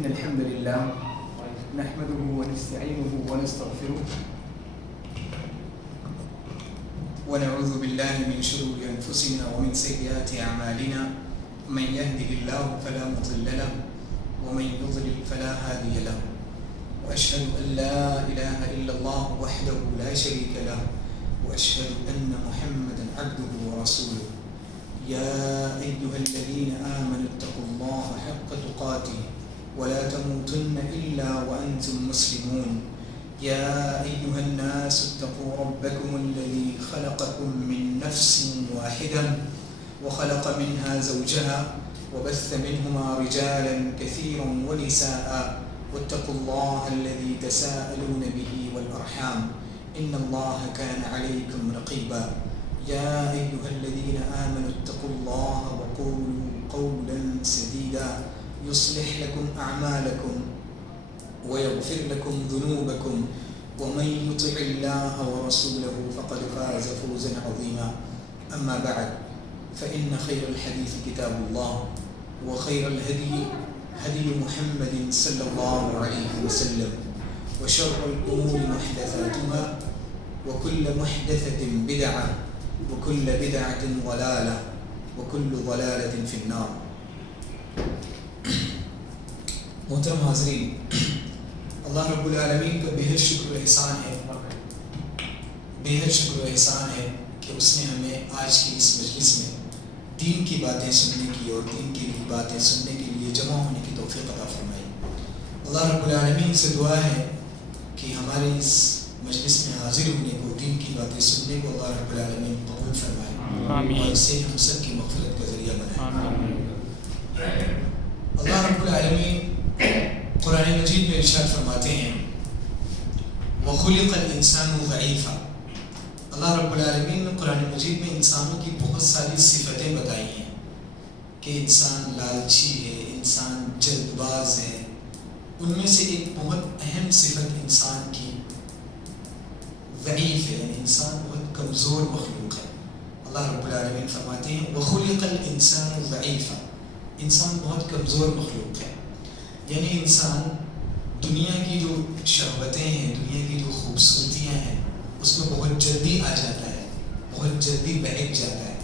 إن الحمد لله نحمده ونستعينه ونستغفره ونعوذ بالله من شرور أنفسنا ومن سيئات أعمالنا من يهده الله فلا مضل له ومن يضلل فلا هادي له وأشهد أن لا إله إلا الله وحده لا شريك له وأشهد أن محمدا عبده ورسوله يا أيها الذين آمنوا اتقوا الله حق تقاته ولا تموتن إلا وأنتم مسلمون يا أيها الناس اتقوا ربكم الذي خلقكم من نفس واحدة وخلق منها زوجها وبث منهما رجالا كثيرا ونساء واتقوا الله الذي تساءلون به والأرحام إن الله كان عليكم رقيبا يا أيها الذين آمنوا اتقوا الله وقولوا قولا سديدا يصلح لكم أعمالكم ويغفر لكم ذنوبكم ومن يطع الله ورسوله فقد فاز فوزا عظيما أما بعد فإن خير الحديث كتاب الله وخير الهدي هدي محمد صلى الله عليه وسلم وشر الأمور محدثاتها وكل محدثة بدعة وكل بدعة ضلالة وكل ضلالة في النار. محترم حاضرین، اللہ رب العالمین کا بہت شکر و احسان ہے، بہت شکر و احسان ہے کہ اس نے ہمیں آج کی اس مجلس میں دین کی باتیں سننے کی اور دین کی باتیں سننے کے لیے جمع ہونے کی توفیق عطا فرمائی. اللہ رب العالمین سے دعا ہے کہ ہمارے اس مجلس میں حاضر ہونے کو، دین کی باتیں سننے کو اللہ رب العالمین قبول فرمائے اور اسے ہم سب کی مغفرت کا ذریعہ بنائے. اللہ رب العالمین قرآن مجید میں ارشاد فرماتے ہیں وَخُلِقَ الْإِنسَانُ ضَعِيفًا. اللہ رب العالمین نے قرآن مجید میں انسانوں کی بہت ساری صفتیں بتائی ہیں کہ انسان لالچی ہے، انسان جلد باز ہے. ان میں سے ایک بہت اہم صفت انسان کی ضعیف ہے، یعنی انسان بہت کمزور مخلوق ہے. اللہ رب العالمین فرماتے ہیں وَخُلِقَ الْإِنسَانُ ضَعِيفًا. انسان بہت کمزور مخلوق ہے، یعنی انسان دنیا کی جو شہوتیں ہیں، دنیا کی جو خوبصورتیاں ہیں، اس میں بہت جلدی آ جاتا ہے، بہت جلدی بہک جاتا ہے.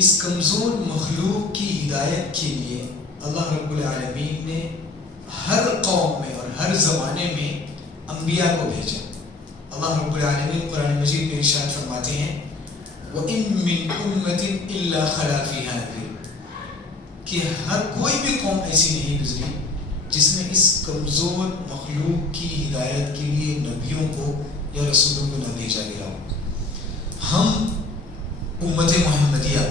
اس کمزور مخلوق کی ہدایت کے لیے اللہ رب العالمین نے ہر قوم میں اور ہر زمانے میں انبیاء کو بھیجا. اللہ رب العالمین قرآن مجید میں ارشاد فرماتے ہیں وَإِن مِّنْ أُمَّةٍ إِلَّا خَلَا فِيهَا نَذِيرٌ، کہ ہر کوئی بھی قوم ایسی نہیں گزری جس میں اس کمزور مخلوق کی ہدایت کے لیے نبیوں کو یا رسولوں کو نہ بھیجا گیا ہو. ہم امت محمدیہ،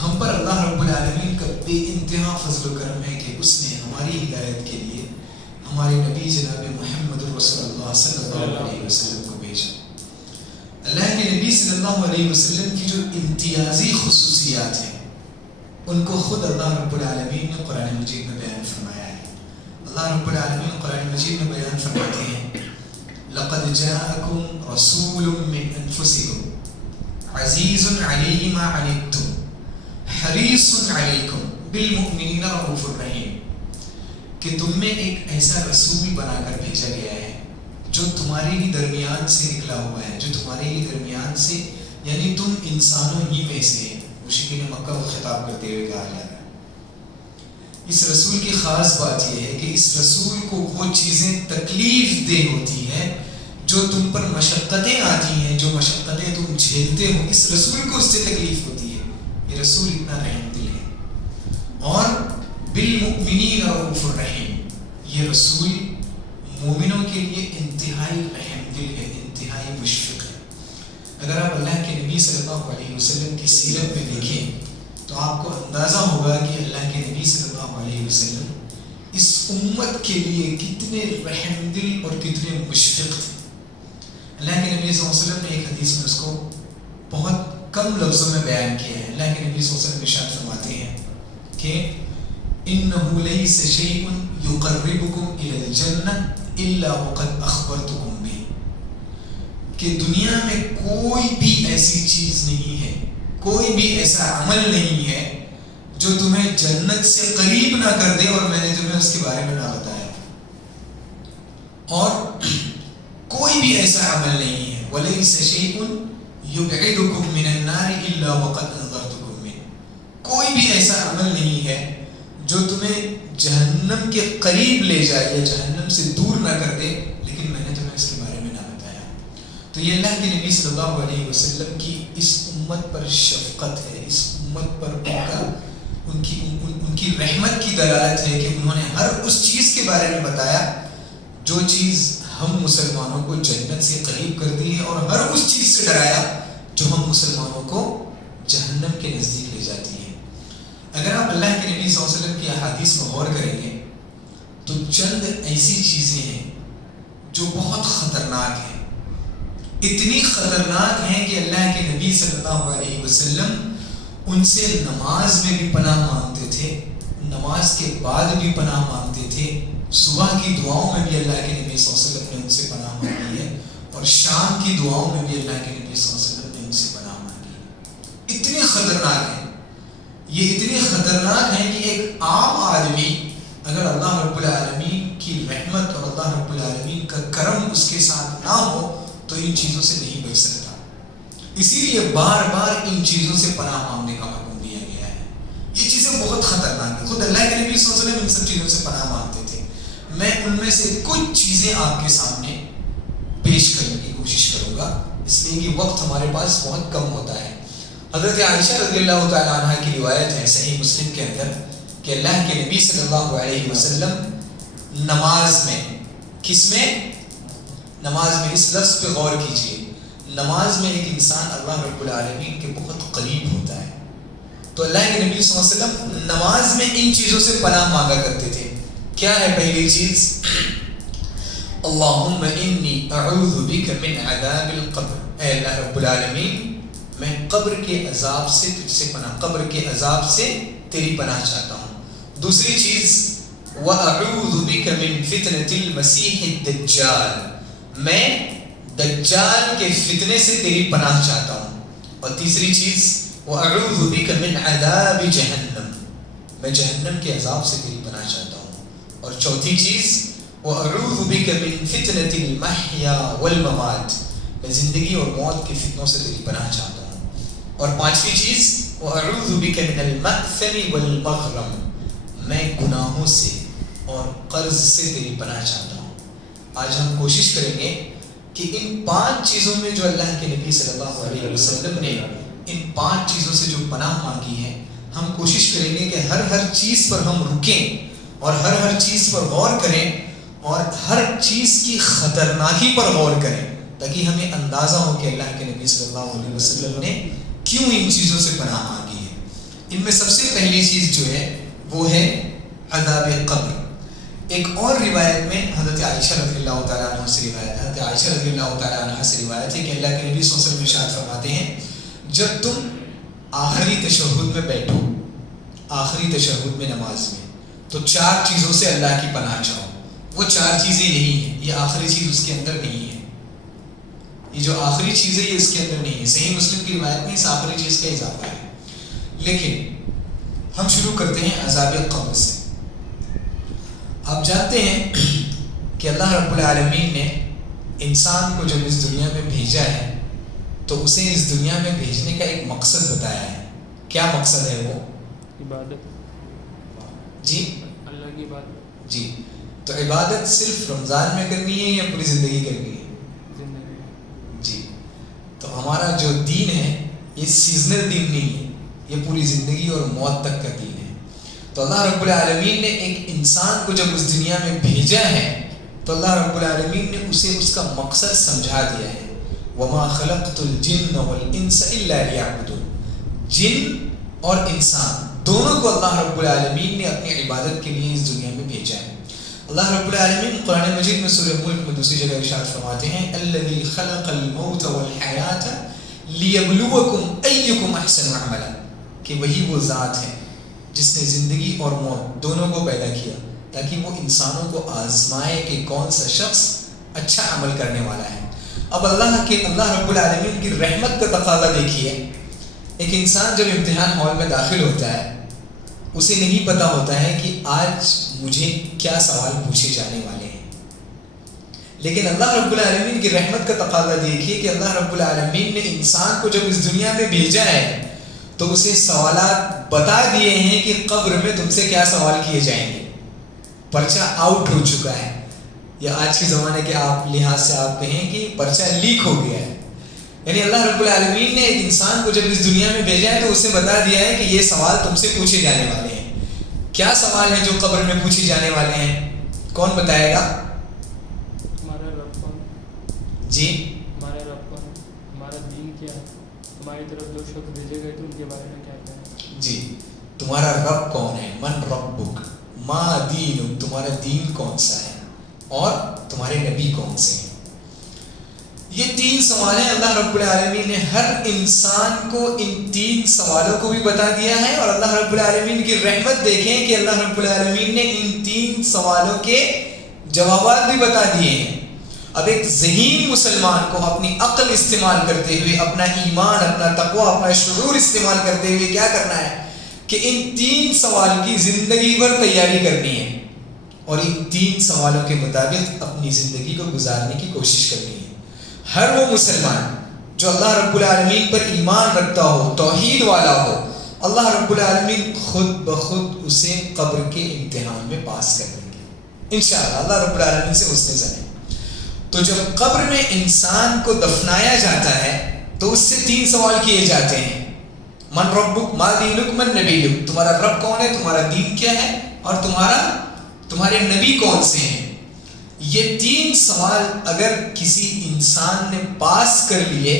ہم پر اللہ رب العالمین کا بے انتہا فضل و کرم ہے کہ اس نے ہماری ہدایت کے لیے ہمارے نبی جناب محمد رسول اللہ صلی اللہ علیہ وسلم کو بھیجا. اللہ کے نبی صلی اللہ علیہ وسلم کی جو امتیازی خصوصیات ہیں ان کو خود اللہ رب العالمین نے قرآن مجید میں بیان فرمایا ہے. اللہ رب العالمین قرآن مجید میں بیان فرماتے ہیں لَقَدْ جَاءَكُمْ رَسُولٌ مِّنْ أَنفُسِكُمْ عَزِيزٌ عَلَيْهِ مَا عَنِتُّمْ حَرِيصٌ عَلَيْكُمْ بِالْمُؤْمِنِينَ رَءُوفٌ رَحِيمٌ، کہ تم میں ایک ایسا رسول بنا کر بھیجا گیا ہے جو تمہارے ہی درمیان سے نکلا ہوا ہے، جو تمہارے ہی درمیان سے، یعنی تم انسانوں ہی میں سے. مشرکین مکہ کو خطاب کرتے ہوئے کہا جا رہا ہے. اس رسول کی خاص بات یہ ہے کہ اس رسول کو وہ چیزیں تکلیف دہ ہوتی ہیں جو تم پر مشقتیں آتی ہیں، جو مشقتیں تم جھیلتے ہو، اس رسول کو اس سے تکلیف ہوتی ہے. یہ رسول اتنا رحم دل ہے. اور بالمؤمنین رؤوف الرحیم، یہ رسول مومنوں کے لیے انتہائی رحم دل ہے، انتہائی مشفق ہے. اگر آپ اللہ کے نبی صلی اللہ علیہ وسلم کی سیرت میں دیکھیں تو آپ کو اندازہ ہوگا کہ اللہ کے نبی صلی اللہ علیہ وسلم اس امت کے لیے کتنے رحم دل اور کتنے مشفق تھے. اللہ کے نبی صلی اللہ علیہ وسلم نے ایک حدیث میں اس کو بہت کم لفظوں میں بیان کیا ہے. اللہ کے نبی صلی اللہ علیہ وسلم ارشاد فرماتے ہیں کہ إِنَّهُ لَيْسَ شَيْءٌ يُقَرِّبُكُمْ إِلَى الْجَنَّةِ إِلَّا وَقَدْ أَخْبَرْتُكُمْ بِهِ، کہ دنیا میں کوئی بھی ایسی چیز نہیں ہے، کوئی بھی ایسا عمل نہیں ہے جو تمہیں جنت سے قریب نہ کر دے اور میں نے تمہیں اس کے بارے میں نہ بتایا. اور کوئی بھی ایسا عمل نہیں ہے وَلَيْسَ شَيْءٌ يُبْعِدُكُم مِّنَ النَّارِ إِلَّا وَقَدْ أَنذَرْتُكُم مِّنْهُ. کوئی بھی ایسا عمل نہیں ہے جو تمہیں جہنم کے قریب لے جائے یا جہنم سے دور نہ کر دے لیکن میں نے تمہیں اس کے بارے میں نہ بتایا. تو یہ اللہ کے نبی صلی اللہ علیہ وسلم کی اس امت پر شفقت ہے, اس امت پر ان کی رحمت کی دلالت ہے کہ انہوں نے ہر اس چیز کے بارے میں بتایا جو چیز ہم مسلمانوں کو جنت سے قریب کر دی ہے, اور ہر اس چیز سے ڈرایا جو ہم مسلمانوں کو جہنم کے نزدیک لے جاتی ہے. اگر آپ اللہ کے نبی صلی اللہ علیہ وسلم کی احادیث میں غور کریں گے تو چند ایسی چیزیں ہیں جو بہت خطرناک ہیں, اتنی خطرناک ہیں کہ اللہ کے نبی صلی اللہ علیہ وسلم ان سے نماز میں بھی پناہ مانگتے تھے, نماز کے بعد بھی پناہ مانگتے تھے, صبح کی دعاؤں میں بھی اللہ کے نبی صلی اللہ علیہ وسلم نے ان سے پناہ مانگی ہے, اور شام کی دعاؤں میں بھی اللہ کے نبی صلی اللہ علیہ وسلم نے ان سے پناہ مانگی ہے. اتنے خطرناک ہیں, یہ اتنے خطرناک ہیں کہ ایک عام آدمی اگر اللہ رب العالمین کی رحمت اور اللہ رب العالمین کا کرم اس کے ساتھ نہ ہو تو ان چیزوں سے نہیں بچ سکتا. اسی لیے بار بار ان چیزوں سے پناہ مانگنے کا حکم دیا گیا ہے. یہ چیزیں بہت خطرناک ہیں. خود اللہ کے نبی صلی اللہ علیہ وسلم ان سب چیزوں سے پناہ مانگتے تھے. میں ان میں سے کچھ چیزیں آپ کے سامنے پیش کرنے کی کوشش کروں گا, اس لیے کہ وقت ہمارے پاس بہت کم ہوتا ہے. حضرت عائشہ رضی اللہ تعالیٰ عنہ کی روایت ہے صحیح مسلم کے اندر کہ اللہ کے نبی صلی اللہ علیہ وسلم نماز میں, کس میں؟ نماز میں. اس لفظ پہ غور کیجئے, نماز میں ایک انسان اللہ رب العالمین کے بہت قریب ہوتا ہے. تو اللہ کے نبی صلی اللہ علیہ وسلم نماز میں ان چیزوں سے پناہ مانگا کرتے تھے. کیا ہے پہلی چیز؟ اللہم انی اعوذ بک من عذاب القبر. اے اللہ رب العالمین میں قبر کے عذاب سے تجھ سے پناہ, قبر کے عذاب سے تیری پناہ چاہتا ہوں. دوسری چیز وَأَعُوذُ بِكَ مِن فِتْنَةِ الْمَسِيحِ الدَّجَّالِ, میں دجال کے فتنے سے تیری پناہ چاہتا ہوں. اور تیسری چیز وَأَعُوذُ بِكَ مِنْ عَذَابِ جَهَنَّمِ, میں جہنم کے عذاب سے تیری پناہ چاہتا ہوں. اور چوتھی چیز وَأَعُوذُ بِكَ مِنْ فِتْنَةِ الْمَحْيَا وَالْمَمَاتِ, میں زندگی اور موت کے فتنوں سے تیری پناہ چاہتا ہوں. اور پانچویں چیز وَأَعُوذُ بِكَ مِنَ الْمَأْثَمِ وَالْمَغْرَمِ, میں گناہوں سے اور قرض سے تیری پناہ چاہتا ہوں. آج ہم کوشش کریں گے کہ ان 5 چیزوں میں جو اللہ کے نبی صلی اللہ علیہ وسلم نے ان 5 چیزوں سے جو پناہ مانگی ہے, ہم کوشش کریں گے کہ ہر چیز پر ہم رکیں اور ہر چیز پر غور کریں اور ہر چیز کی خطرناکی پر غور کریں تاکہ ہمیں اندازہ ہو کہ اللہ کے نبی صلی اللہ علیہ وسلم نے کیوں ان چیزوں سے پناہ مانگی ہے. ان میں سب سے پہلی چیز جو ہے وہ ہے عذاب قبر. ایک اور روایت میں حضرت عائشہ رضی اللہ تعالیٰ عنہ سے روایت ہے, حضرت عائشہ رضی اللہ تعالیٰ عنہ سے روایت ہے کہ اللہ کے نبی صلی اللہ علیہ وسلم ارشاد فرماتے ہیں جب تم آخری تشہد میں بیٹھو, آخری تشہد میں نماز میں, تو 4 چیزوں سے اللہ کی پناہ چاہو. وہ 4 چیزیں یہی ہیں, یہ آخری چیز اس کے اندر نہیں ہے, یہ جو آخری چیز ہے یہ اس کے اندر نہیں ہے. صحیح مسلم کی روایت میں اس آخری چیز کا اضافہ ہے. لیکن ہم شروع کرتے ہیں عذاب قبر سے. آپ جانتے ہیں کہ اللہ رب العالمین نے انسان کو جب اس دنیا میں بھیجا ہے تو اسے اس دنیا میں بھیجنے کا ایک مقصد بتایا ہے. کیا مقصد ہے وہ؟ عبادت. جی اللہ کی عبادت. جی, تو عبادت صرف رمضان میں کرنی ہے یا پوری زندگی کرنی ہے؟ جی, تو ہمارا جو دین ہے یہ سیزنل دین نہیں ہے, یہ پوری زندگی اور موت تک کا دین ہے. تو اللہ رب العالمین نے ایک انسان کو جب اس دنیا میں بھیجا ہے تو اللہ رب العالمین نے اسے اس کا مقصد سمجھا دیا ہے. وَمَا خَلَقْتُ الْجِنَّ وَالْإِنسَ إِلَّا لِيَعْبُدُونِ, جن اور انسان دونوں کو اللہ رب العالمین نے اپنی عبادت کے لیے اس دنیا میں بھیجا ہے. اللہ رب العالمین قرآن مجید میں سورہ ملک میں دوسری جگہ ارشاد فرماتے ہیں الذی خلق الموت والحیات لیبلوکم ایکم احسن عملا, کہ وہی وہ ذات ہے جس نے زندگی اور موت دونوں کو پیدا کیا تاکہ وہ انسانوں کو آزمائے کہ کون سا شخص اچھا عمل کرنے والا ہے. اب اللہ رب العالمین کی رحمت کا تقاضا دیکھیے, ایک انسان جب امتحان ہال میں داخل ہوتا ہے اسے نہیں پتا ہوتا ہے کہ آج مجھے کیا سوال پوچھے جانے والے ہیں. لیکن اللہ رب العالمین کی رحمت کا تقاضا دیکھیے کہ اللہ رب العالمین نے انسان کو جب اس دنیا میں بھیجا ہے تو اسے سوالات بتا دیے ہیں کہ قبر میں تم سے کیا سوال کیے جائیں گے. پرچہ آؤٹ ہو چکا ہے, یا آج کے زمانے کے آپ لحاظ سے آپ کہیں کہ پرچہ لیک ہو گیا ہے. یعنی اللہ رب العالمین نے ایک انسان کو جب اس دنیا میں بھیجا ہے تو اسے بتا دیا ہے کہ یہ سوال تم سے پوچھے جانے والے ہیں. کیا سوال ہیں جو قبر میں پوچھے جانے والے ہیں؟ کون بتائے گا؟ ہمارا رب کون؟ جی ہمارا رب کون؟ ہمارا دین کیا ہے؟ تمہاری طرف جو شخص بھیجے گئے تو ان کے بارے میں کیا کہنا؟ جی, تمہارا رب کون ہے؟ من ربک، ما دینک، تمہارا دین کون سا ہے، اور تمہارے نبی کون سے ہیں. یہ 3 سوال ہیں. اللہ رب العالمین نے ہر انسان کو ان 3 سوالوں کو بھی بتا دیا ہے, اور اللہ رب العالمین کی رحمت دیکھیں کہ اللہ رب العالمین نے ان 3 سوالوں کے جوابات بھی بتا دیے ہیں. اب ایک ذہین مسلمان کو اپنی عقل استعمال کرتے ہوئے، اپنا ایمان، اپنا تقوی، اپنا شعور استعمال کرتے ہوئے کیا کرنا ہے کہ ان 3 سوال کی زندگی بھر تیاری کرنی ہے، اور ان 3 سوالوں کے مطابق اپنی زندگی کو گزارنے کی کوشش کرنی ہے. ہر وہ مسلمان جو اللہ رب العالمین پر ایمان رکھتا ہو، توحید والا ہو، اللہ رب العالمین خود بخود اسے قبر کے امتحان میں پاس کر دیں گے انشاءاللہ. اللہ رب العالمین سے اس نے زنے. تو جب قبر میں انسان کو دفنایا جاتا ہے تو اس سے 3 سوال کیے جاتے ہیں. من ربک، ما دینک، من نبیک، تمہارا رب کون ہے، تمہارا دین کیا ہے، اور تمہارے نبی کون سے ہیں. یہ 3 سوال اگر کسی انسان نے پاس کر لیے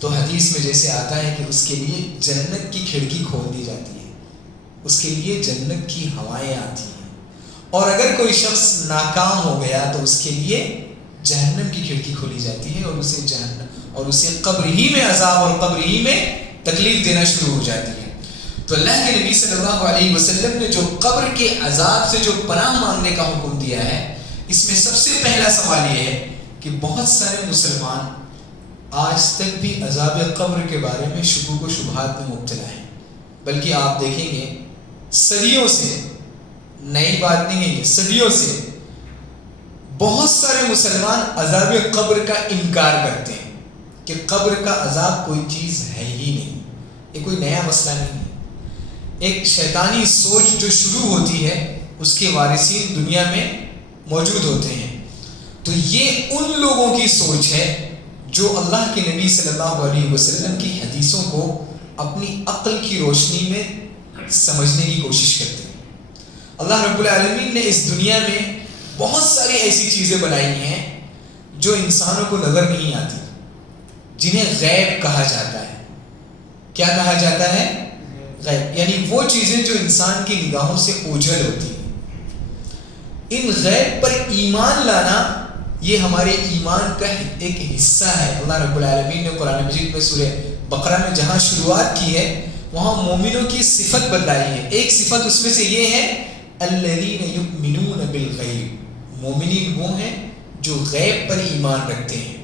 تو حدیث میں جیسے آتا ہے کہ اس کے لیے جنت کی کھڑکی کھول دی جاتی ہے، اس کے لیے جنت کی ہوائیں آتی ہیں. اور اگر کوئی شخص ناکام ہو گیا تو اس کے لیے جہنم کی کھڑکی کھولی جاتی ہے، اور اسے قبر ہی میں عذاب اور قبر ہی میں تکلیف دینا شروع ہو جاتی ہے. تو اللہ کے نبی صلی اللہ علیہ وسلم نے جو قبر کے عذاب سے جو پناہ مانگنے کا حکم دیا ہے، اس میں سب سے پہلا سوال یہ ہے کہ بہت سارے مسلمان آج تک بھی عذاب قبر کے بارے میں شکوک و شبہات میں مبتلا ہیں. بلکہ آپ دیکھیں گے صدیوں سے، نئی بات نہیں ہے یہ، صدیوں سے بہت سارے مسلمان عذاب قبر کا انکار کرتے ہیں کہ قبر کا عذاب کوئی چیز ہے ہی نہیں، یہ کوئی نیا مسئلہ نہیں ہے. ایک شیطانی سوچ جو شروع ہوتی ہے اس کے وارثین دنیا میں موجود ہوتے ہیں. تو یہ ان لوگوں کی سوچ ہے جو اللہ کے نبی صلی اللہ علیہ وسلم کی حدیثوں کو اپنی عقل کی روشنی میں سمجھنے کی کوشش کرتے ہیں. اللہ رب العالمین نے اس دنیا میں بہت ساری ایسی چیزیں بنائی ہیں جو انسانوں کو نظر نہیں آتی، جنہیں غیب کہا جاتا ہے. کیا کہا جاتا ہے؟ غیب. یعنی وہ چیزیں جو انسان کی نگاہوں سے اوجھل ہوتی ہیں. ان غیب پر ایمان لانا یہ ہمارے ایمان کا ایک حصہ ہے. اللہ رب العالمین نے قرآن مجید میں سورہ بقرہ میں جہاں شروعات کی ہے وہاں مومنوں کی صفت بتلائی ہے. ایک صفت اس میں سے یہ ہے الذین یؤمنون بالغیب. مومنین وہ ہیں جو غیب پر ایمان رکھتے ہیں.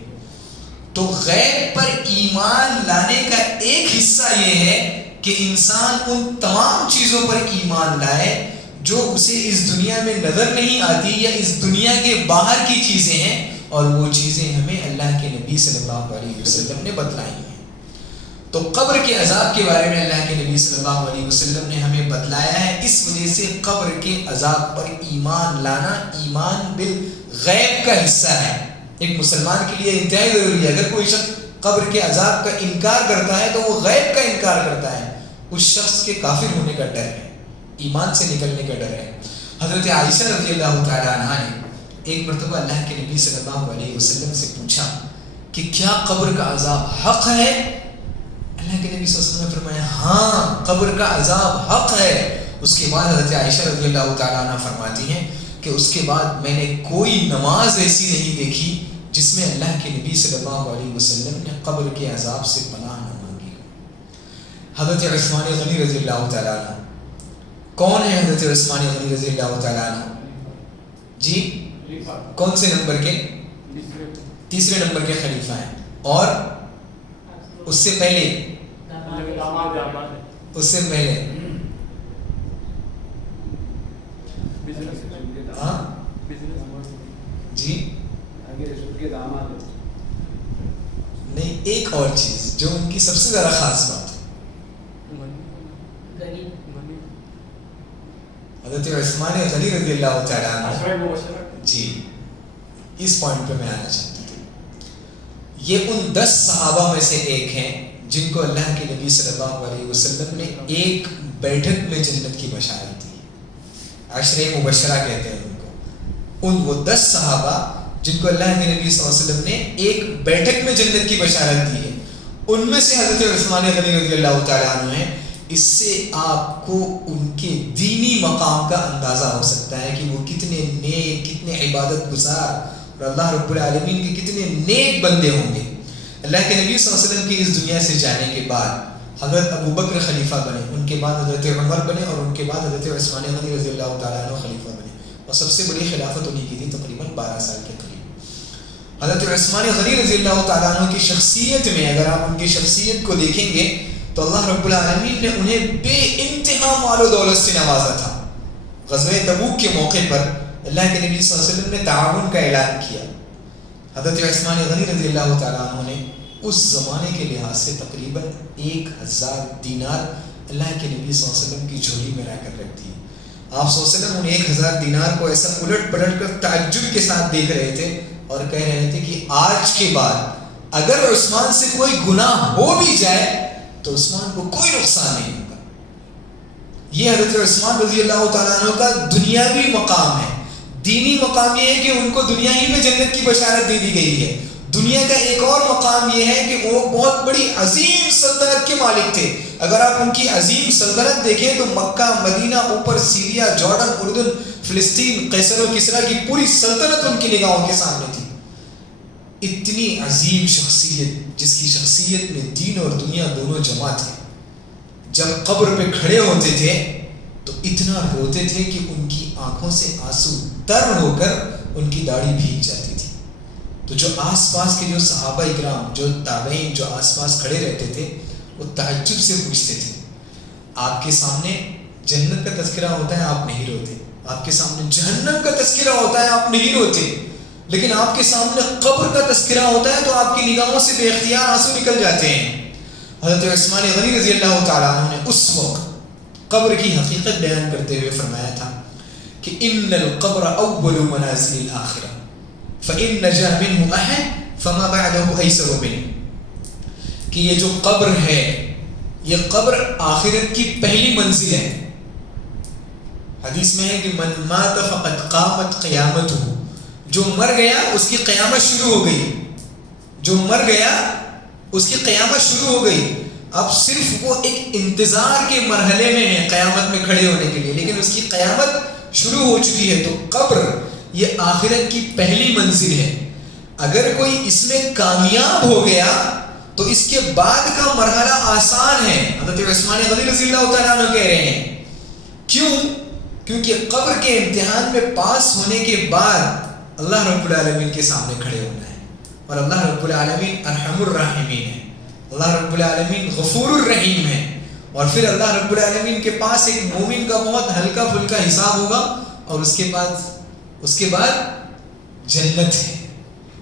تو غیب پر ایمان لانے کا ایک حصہ یہ ہے کہ انسان ان تمام چیزوں پر ایمان لائے جو اسے اس دنیا میں نظر نہیں آتی یا اس دنیا کے باہر کی چیزیں ہیں، اور وہ چیزیں ہمیں اللہ کے نبی صلی اللہ علیہ وسلم نے بتلائی ہیں. تو قبر کے عذاب کے بارے میں اللہ کے نبی صلی اللہ علیہ وسلم نے ہمیں بتلایا ہے. اس وجہ سے قبر کے عذاب پر ایمان لانا ایمان بالغیب کا حصہ ہے. ایک مسلمان کے لیے انتہائی ضروری ہے. اگر کوئی شخص قبر کے عذاب کا انکار کرتا ہے تو وہ غیب کا انکار کرتا ہے. اس شخص کے کافر ہونے کا ڈر ہے، ایمان سے نکلنے کا ڈر ہے. حضرت عائشہ رضی اللہ تعالی عنہا نے ایک مرتبہ اللہ کے نبی صلی اللہ علیہ وسلم سے پوچھا کہ کیا قبر کا عذاب حق ہے؟ اللہ کے نبی صلی اللہ علیہ وسلم نے فرمایا ہاں قبر کا عذاب حق ہے. اس کے بعد حضرت عائشہ رضی اللہ تعالی عنہا فرماتی ہیں کہ اس کے بعد میں نے کوئی نماز ایسی نہیں دیکھی جس میں اللہ کے نبی صلی اللہ علیہ وسلم نے قبر کے عذاب سے پناہ نہ مانگی. حضرت عثمان غنی رضی اللہ تعالیٰ عنہ، کون ہے حضرت عثمان غنی رضی اللہ تعالیٰ عنہ؟ جی کون سے نمبر کے؟ تیسرے نمبر کے خلیفہ ہیں. اور اس سے پہلے ہاں جی نہیں، ایک اور چیز جو ان کی سب سے زیادہ خاص بات ہے، حضرت عثمان غنی رضی اللہ تعالیٰ عنہ، جی اس پوائنٹ پہ میں آنا چاہتا تھا. یہ ان 10 صحابہ میں سے ایک ہیں جن کو اللہ کے نبی صلی اللہ علیہ وسلم نے ایک بیٹھک میں جنت کی بشارت دی. عشرہ مبشرہ کہتے ہیں ان کو. وہ 10 صحابہ جن کو اللہ کے نبی صلی اللہ علیہ وسلم نے ایک بیٹھک میں جنت کی بشارت دی ہے، ان میں سے حضرت عثمان غنی رضی اللہ تعالیٰ عنہ ہیں. اس سے آپ کو ان کے دینی مقام کا اندازہ ہو سکتا ہے کہ وہ کتنے نیک، کتنے عبادت گزار اور اللہ رب العالمین کے کتنے نیک بندے ہوں گے. اللہ کے نبی صلی اللہ علیہ وسلم کی اس دنیا سے جانے کے بعد حضرت ابو بکر خلیفہ بنے، ان کے بعد حضرت عمر بنے، اور ان کے بعد حضرت عثمان غنی رضی اللہ تعالیٰ عنہ خلیفہ بنے، اور سب سے بڑی خلافت انہیں کی تھی تقریباً 12 سال کے قریب. حضرت عثمان غنی رضی اللہ تعالیٰ عنہ کی شخصیت میں اگر آپ ان کی شخصیت کو دیکھیں گے تو اللہ رب العالمین نے انہیں بے انتہا مال و دولت سے نوازا تھا. غزوہ تبوک کے موقع پر اللہ کے نبی صلی اللہ علیہ وسلم نے تعاون کا اعلان کیا. حضرت عثمان غنی رضی اللہ تعالیٰ عنہ نے اس زمانے کے لحاظ سے تقریباً 1000 دینار اللہ کے نبی صلی اللہ علیہ وسلم کی جھولی میں رکھ کر رکھ دی. آپ صلی اللہ علیہ وسلم ان 1000 دینار کو ایسا الٹ پلٹ کر تعجب کے ساتھ دیکھ رہے تھے اور کہہ رہے تھے کہ آج کے بعد اگر عثمان سے کوئی گناہ ہو بھی جائے تو عثمان کو کوئی نقصان نہیں ہوگا. یہ حضرت عثمان رضی اللہ تعالیٰ عنہ کا دنیاوی مقام ہے. دینی مقام یہ ہے کہ ان کو دنیا ہی میں جنت کی بشارت دے دی گئی ہے. دنیا کا ایک اور مقام یہ ہے کہ وہ بہت بڑی عظیم سلطنت کے مالک تھے. اگر آپ ان کی عظیم سلطنت دیکھیں تو مکہ، مدینہ، اوپر سیریا، جارڈن، اردن، فلسطین، قیصر و کسریٰ کی پوری سلطنت ان کی نگاہوں کے سامنے تھی. اتنی عظیم شخصیت جس کی شخصیت میں دین اور دنیا دونوں جمع تھے، جب قبر پہ کھڑے ہوتے تھے تو اتنا روتے تھے کہ ان کی آنکھوں سے آنسو تر ہو کر ان کی داڑھی بھیگ جاتی تھی. تو جو آس پاس کے جو صحابہ اکرام، جو تابعین جو آس پاس کھڑے رہتے تھے وہ تعجب سے پوچھتے تھے، آپ کے سامنے جنت کا تذکرہ ہوتا ہے آپ نہیں روتے، آپ کے سامنے جہنم کا تذکرہ ہوتا ہے آپ نہیں روتے، لیکن آپ کے سامنے قبر کا تذکرہ ہوتا ہے تو آپ کی نگاہوں سے بے اختیار آنسو نکل جاتے ہیں. حضرت عثمان غنی رضی اللہ تعالیٰ عنہ نے اس وقت قبر کی حقیقت بیان کرتے ہوئے فرمایا تھا کہ ان القبر اول منازل الاخرہ فان نجا منه احد فما بعده ایسر منه، کہ یہ جو قبر ہے یہ قبر آخرت کی پہلی منزل ہے. حدیث میں ہے کہ من مات فقد قامت قیامته، جو مر گیا اس کی قیامت شروع ہو گئی، جو مر گیا اس کی قیامت شروع ہو گئی. اب صرف وہ ایک انتظار کے مرحلے میں ہے قیامت میں کھڑے ہونے کے لیے، لیکن اس کی قیامت شروع ہو چکی ہے. تو قبر یہ آخرت کی پہلی منزل ہے. اگر کوئی اس میں کامیاب ہو گیا تو اس کے بعد کا مرحلہ آسان ہے. حضرت عثمان غنی رضی اللہ تعالیٰ عنہ کہہ رہے ہیں کیوں؟ کیونکہ قبر کے امتحان میں پاس ہونے کے بعد اللہ رب العالمین کے سامنے کھڑے ہونا ہے، اور اللہ رب العالمین ارحم الراحمین ہے، اللہ رب العالمین غفور الرحیم ہے. اور پھر اللہ رب العالمین کے پاس ایک مومن کا بہت ہلکا پھلکا حساب ہوگا اور اس کے بعد جنت ہے.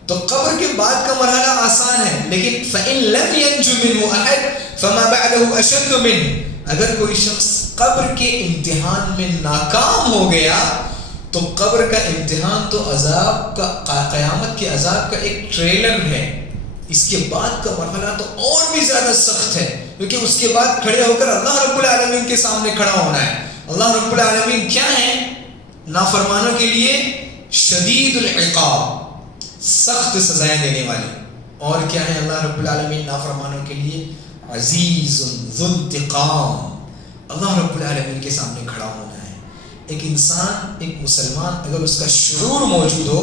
تو قبر کے بعد کا مرحلہ آسان ہے، لیکن فَإِن لَمْ يَنْجُ مِنْهُ أَحَدٌ فَمَا بَعْدَهُ أَشَدُّ مِنْهُ، اگر کوئی شخص قبر کے امتحان میں ناکام ہو گیا تو قبر کا امتحان تو عذاب کا، قیامت کے عذاب کا ایک ٹریلر ہے. اس کے بعد کا مرحلہ تو اور بھی زیادہ سخت ہے، کیونکہ اس کے بعد کھڑے ہو کر اللہ رب العالمین کے سامنے کھڑا ہونا ہے. اللہ رب العالمین کیا ہے؟ نافرمانوں کے لیے شدید العقاب، سخت سزائیں دینے والے. اور کیا ہے اللہ رب العالمین نافرمانوں کے لیے؟ عزیز ذو انتقام. اللہ رب العالمین کے سامنے کھڑا ہونا ہے. ایک انسان، ایک مسلمان اگر اس کا شعور موجود ہو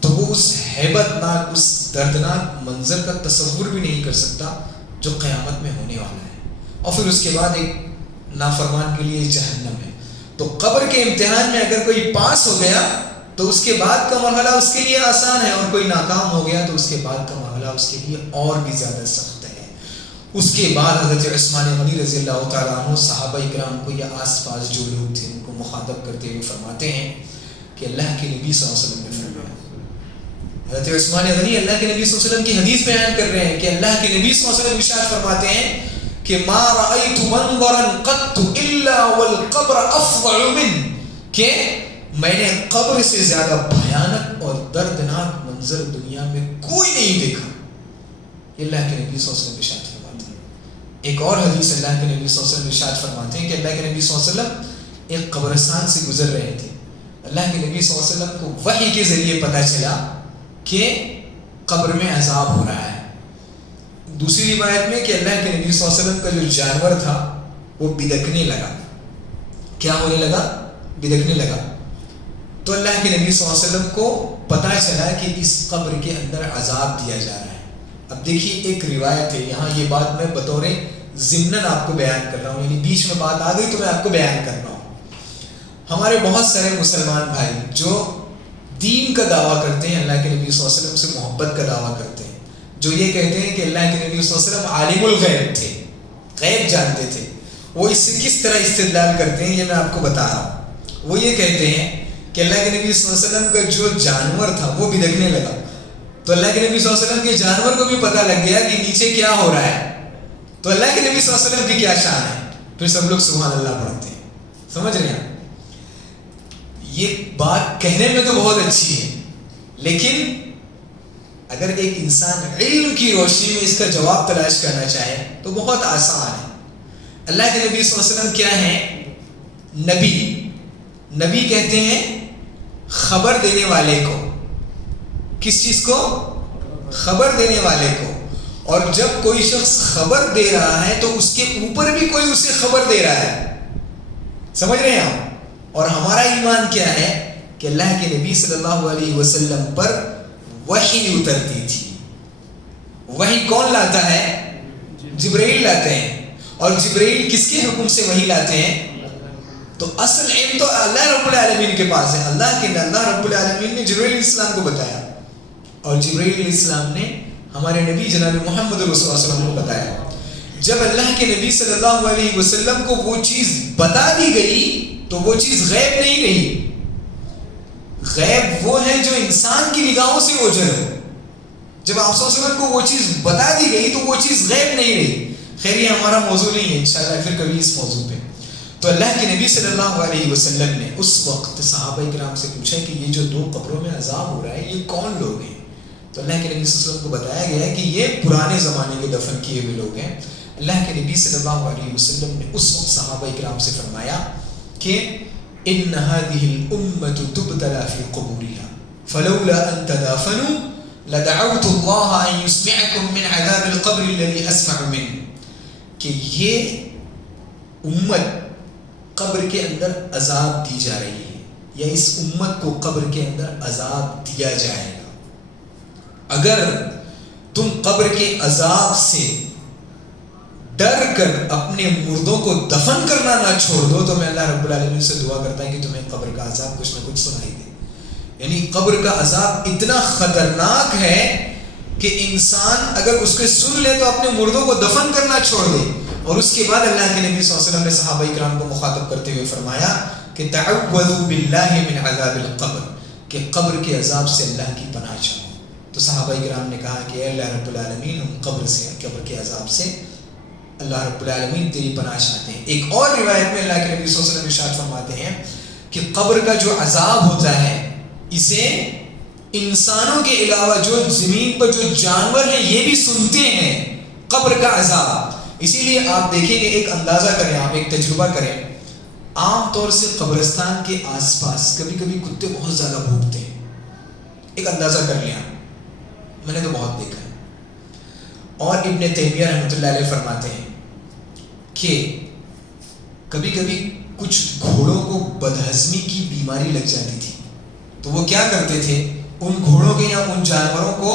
تو وہ اس ہیبت ناک، اس دردناک منظر کا تصور بھی نہیں کر سکتا جو قیامت میں ہونے والا ہے. اور پھر اس کے بعد ایک نافرمان کے لیے جہنم ہے. تو قبر کے امتحان میں اگر کوئی پاس ہو گیا تو اس کے بعد کا مرحلہ اس کے لیے آسان ہے، اور کوئی ناکام ہو گیا تو اس کے بعد کا مرحلہ اس کے لیے اور بھی زیادہ سخت ہے. اس کے بعد حضرت عثمان غنی رضی اللہ تعالیٰ عنہ صحابہ اکرام کو یا آس پاس جو لوگ تھے ان کو مخاطب کرتے ہوئے فرماتے ہیں کہ اللہ کے نبی صلی اللہ علیہ وسلم نے فرمایا. حضرت عثمان غنی اللہ کے نبی صلی اللہ علیہ وسلم کی حدیث بیان کر رہے ہیں کہ اللہ کے نبی صلی اللہ علیہ وسلم ارشاد فرماتے ہیں کہ ما رأيت منظرا قط الا والقبر افظع منه، کہ میں نے قبر سے زیادہ بھیانک اور دردناک منظر دنیا میں کوئی نہیں دیکھا. اللہ کے نبی صلی اللہ علیہ وسلم ارشاد فرماتے ہیں. ایک اور حدیث اللہ کے نبی صلی اللہ علیہ وسلم ارشاد فرماتے ہیں کہ اللہ کے نبی صلی اللہ علیہ وسلم ایک قبرستان سے گزر رہے تھے. اللہ کے نبی صلی اللہ علیہ وسلم کو وحی کے ذریعے پتہ چلا کہ قبر میں عذاب ہو رہا ہے. دوسری روایت میں کہ اللہ کے نبی صلی اللہ علیہ وسلم کا جو جانور تھا وہ بدکنے لگا. کیا ہونے لگا؟ بدکنے لگا. تو اللہ کے نبی صلی اللہ علیہ وسلم کو پتہ چلا کہ اس قبر کے اندر عذاب دیا جا رہا ہے. اب دیکھیے ایک روایت ہے، یہاں یہ بات میں بطور ضمناً آپ کو بیان کر رہا ہوں، یعنی بیچ میں بات آ گئی تو میں آپ کو بیان کر رہا ہوں. ہمارے بہت سارے مسلمان بھائی جو دین کا دعویٰ کرتے ہیں، اللہ کے نبی صلی اللہ علیہ وسلم سے محبت کا دعویٰ کرتے ہیں، جو یہ کہتے ہیں کہ اللہ کے نبی صلی اللہ علیہ وسلم عالم الغیب تھے، غیب جانتے تھے، وہ اس سے کس طرح استدلال کرتے ہیں یہ میں آپ کو بتا رہا ہوں. وہ یہ کہتے ہیں کہ اللہ کے نبی صلی اللہ علیہ وسلم کا جو جانور تھا وہ بدکنے لگا، تو اللہ کے نبی صلی اللہ علیہ وسلم کے جانور کو بھی پتہ لگ گیا کہ نیچے کیا ہو رہا ہے. تو اللہ کے نبی صلی اللہ علیہ وسلم کی کیا شان ہے، پھر سب لوگ سبحان اللہ پڑھتے ہیں. سمجھ رہے ہیں؟ یہ بات کہنے میں تو بہت اچھی ہے، لیکن اگر ایک انسان علم کی روشنی میں اس کا جواب تلاش کرنا چاہے تو بہت آسان ہے. اللہ کے نبی صلی اللہ علیہ وسلم کیا ہیں؟ نبی. نبی کہتے ہیں خبر دینے والے کو. کس چیز کو؟ خبر دینے والے کو. اور جب کوئی شخص خبر دے رہا ہے تو اس کے اوپر بھی کوئی اسے خبر دے رہا ہے. سمجھ رہے ہیں آپ؟ اور ہمارا ایمان کیا ہے کہ اللہ کے نبی صلی اللہ علیہ وسلم پر وحی اترتی تھی. وحی کون لاتا ہے؟ جبرائیل لاتے ہیں. اور جبرائیل کس کے حکم سے وحی لاتے ہیں؟ تو اصل علم تو اللہ رب العالمین کے پاس ہے. اللہ رب العالمین نے جبرائیل علیہ السلام کو بتایا، اور جبرائیل علیہ السلام نے ہمارے نبی جناب محمد رسول اللہ صلی اللہ علیہ وسلم کو بتایا. جب اللہ کے نبی صلی اللہ علیہ وسلم کو وہ چیز بتا دی گئی تو وہ چیز غیب نہیں رہی. غیب وہ ہے جو انسان کی نگاہوں سے اوجھل ہو. جب آپ صلی اللہ علیہ وسلم کو وہ چیز بتا دی گئی تو وہ چیز غیب نہیں رہی. خیر یہ ہمارا موضوع نہیں ہے، انشاءاللہ پھر کبھی اس موضوع پہ. تو اللہ کے نبی صلی اللہ علیہ وسلم نے اس وقت صحابہ کرام سے پوچھا کہ یہ جو 2 قبروں میں عذاب ہو رہا ہے یہ کون لوگ ہیں؟ تو اللہ کے نبی صلی اللہ علیہ وسلم کو بتایا گیا ہے کہ یہ پرانے زمانے کے دفن کیے ہوئے لوگ ہیں. اللہ کے نبی صلی اللہ علیہ وسلم نے اس وقت صحابہ کرام سے فرمایا کہ ان هذه الامه تبتلى في قبورها فلولا ان تدافنوا لدعوت الله ان يسمعكم من عذاب القبر الذي اسمع منه. کہ یہ امت قبر کے اندر عذاب دی جا رہی ہے، یا اس امت کو قبر کے اندر عذاب دیا جائے گا. اگر تم قبر کے عذاب سے ڈر کر اپنے مردوں کو دفن کرنا نہ چھوڑ دو تو میں اللہ رب العالمین سے دعا کرتا ہے کہ تمہیں قبر کا عذاب کچھ نہ کچھ سنائی دے. یعنی قبر کا عذاب اتنا خطرناک ہے کہ انسان اگر اس کو سن لے تو اپنے مردوں کو دفن کرنا چھوڑ دے. اور اس کے بعد اللہ کے نبی صلی اللہ علیہ وسلم نے صحابہ کرام کو مخاطب کرتے ہوئے فرمایا کہ تعوذوا باللہ من عذاب القبر، کہ قبر کے عذاب سے اللہ کی پناہ چاہو. تو صحابہ کرام نے کہا کہ اے اللہ رب العالمین ہم قبر کے عذاب سے اللہ رب العالمین تیری پناہ چاہتے ہیں. ایک اور روایت میں اللہ کے نبی صلی اللہ علیہ وسلم ارشاد فرماتے ہیں کہ قبر کا جو عذاب ہوتا ہے اسے انسانوں کے علاوہ جو زمین پر جو جانور ہیں یہ بھی سنتے ہیں. قبر کا عذاب. اسی لیے آپ دیکھیں کہ ایک اندازہ کریں، آپ ایک تجربہ کریں. عام طور سے قبرستان کے آس پاس کبھی کبھی کتے بہت زیادہ بھونکتے ہیں. ایک اندازہ کر لیا، میں نے تو بہت دیکھا ہے. اور ابن تیمیہ رحمۃ اللہ علیہ فرماتے ہیں کہ کبھی کبھی کچھ گھوڑوں کو بدہضمی کی بیماری لگ جاتی تھی تو وہ کیا کرتے تھے، ان گھوڑوں کے یا ان جانوروں کو،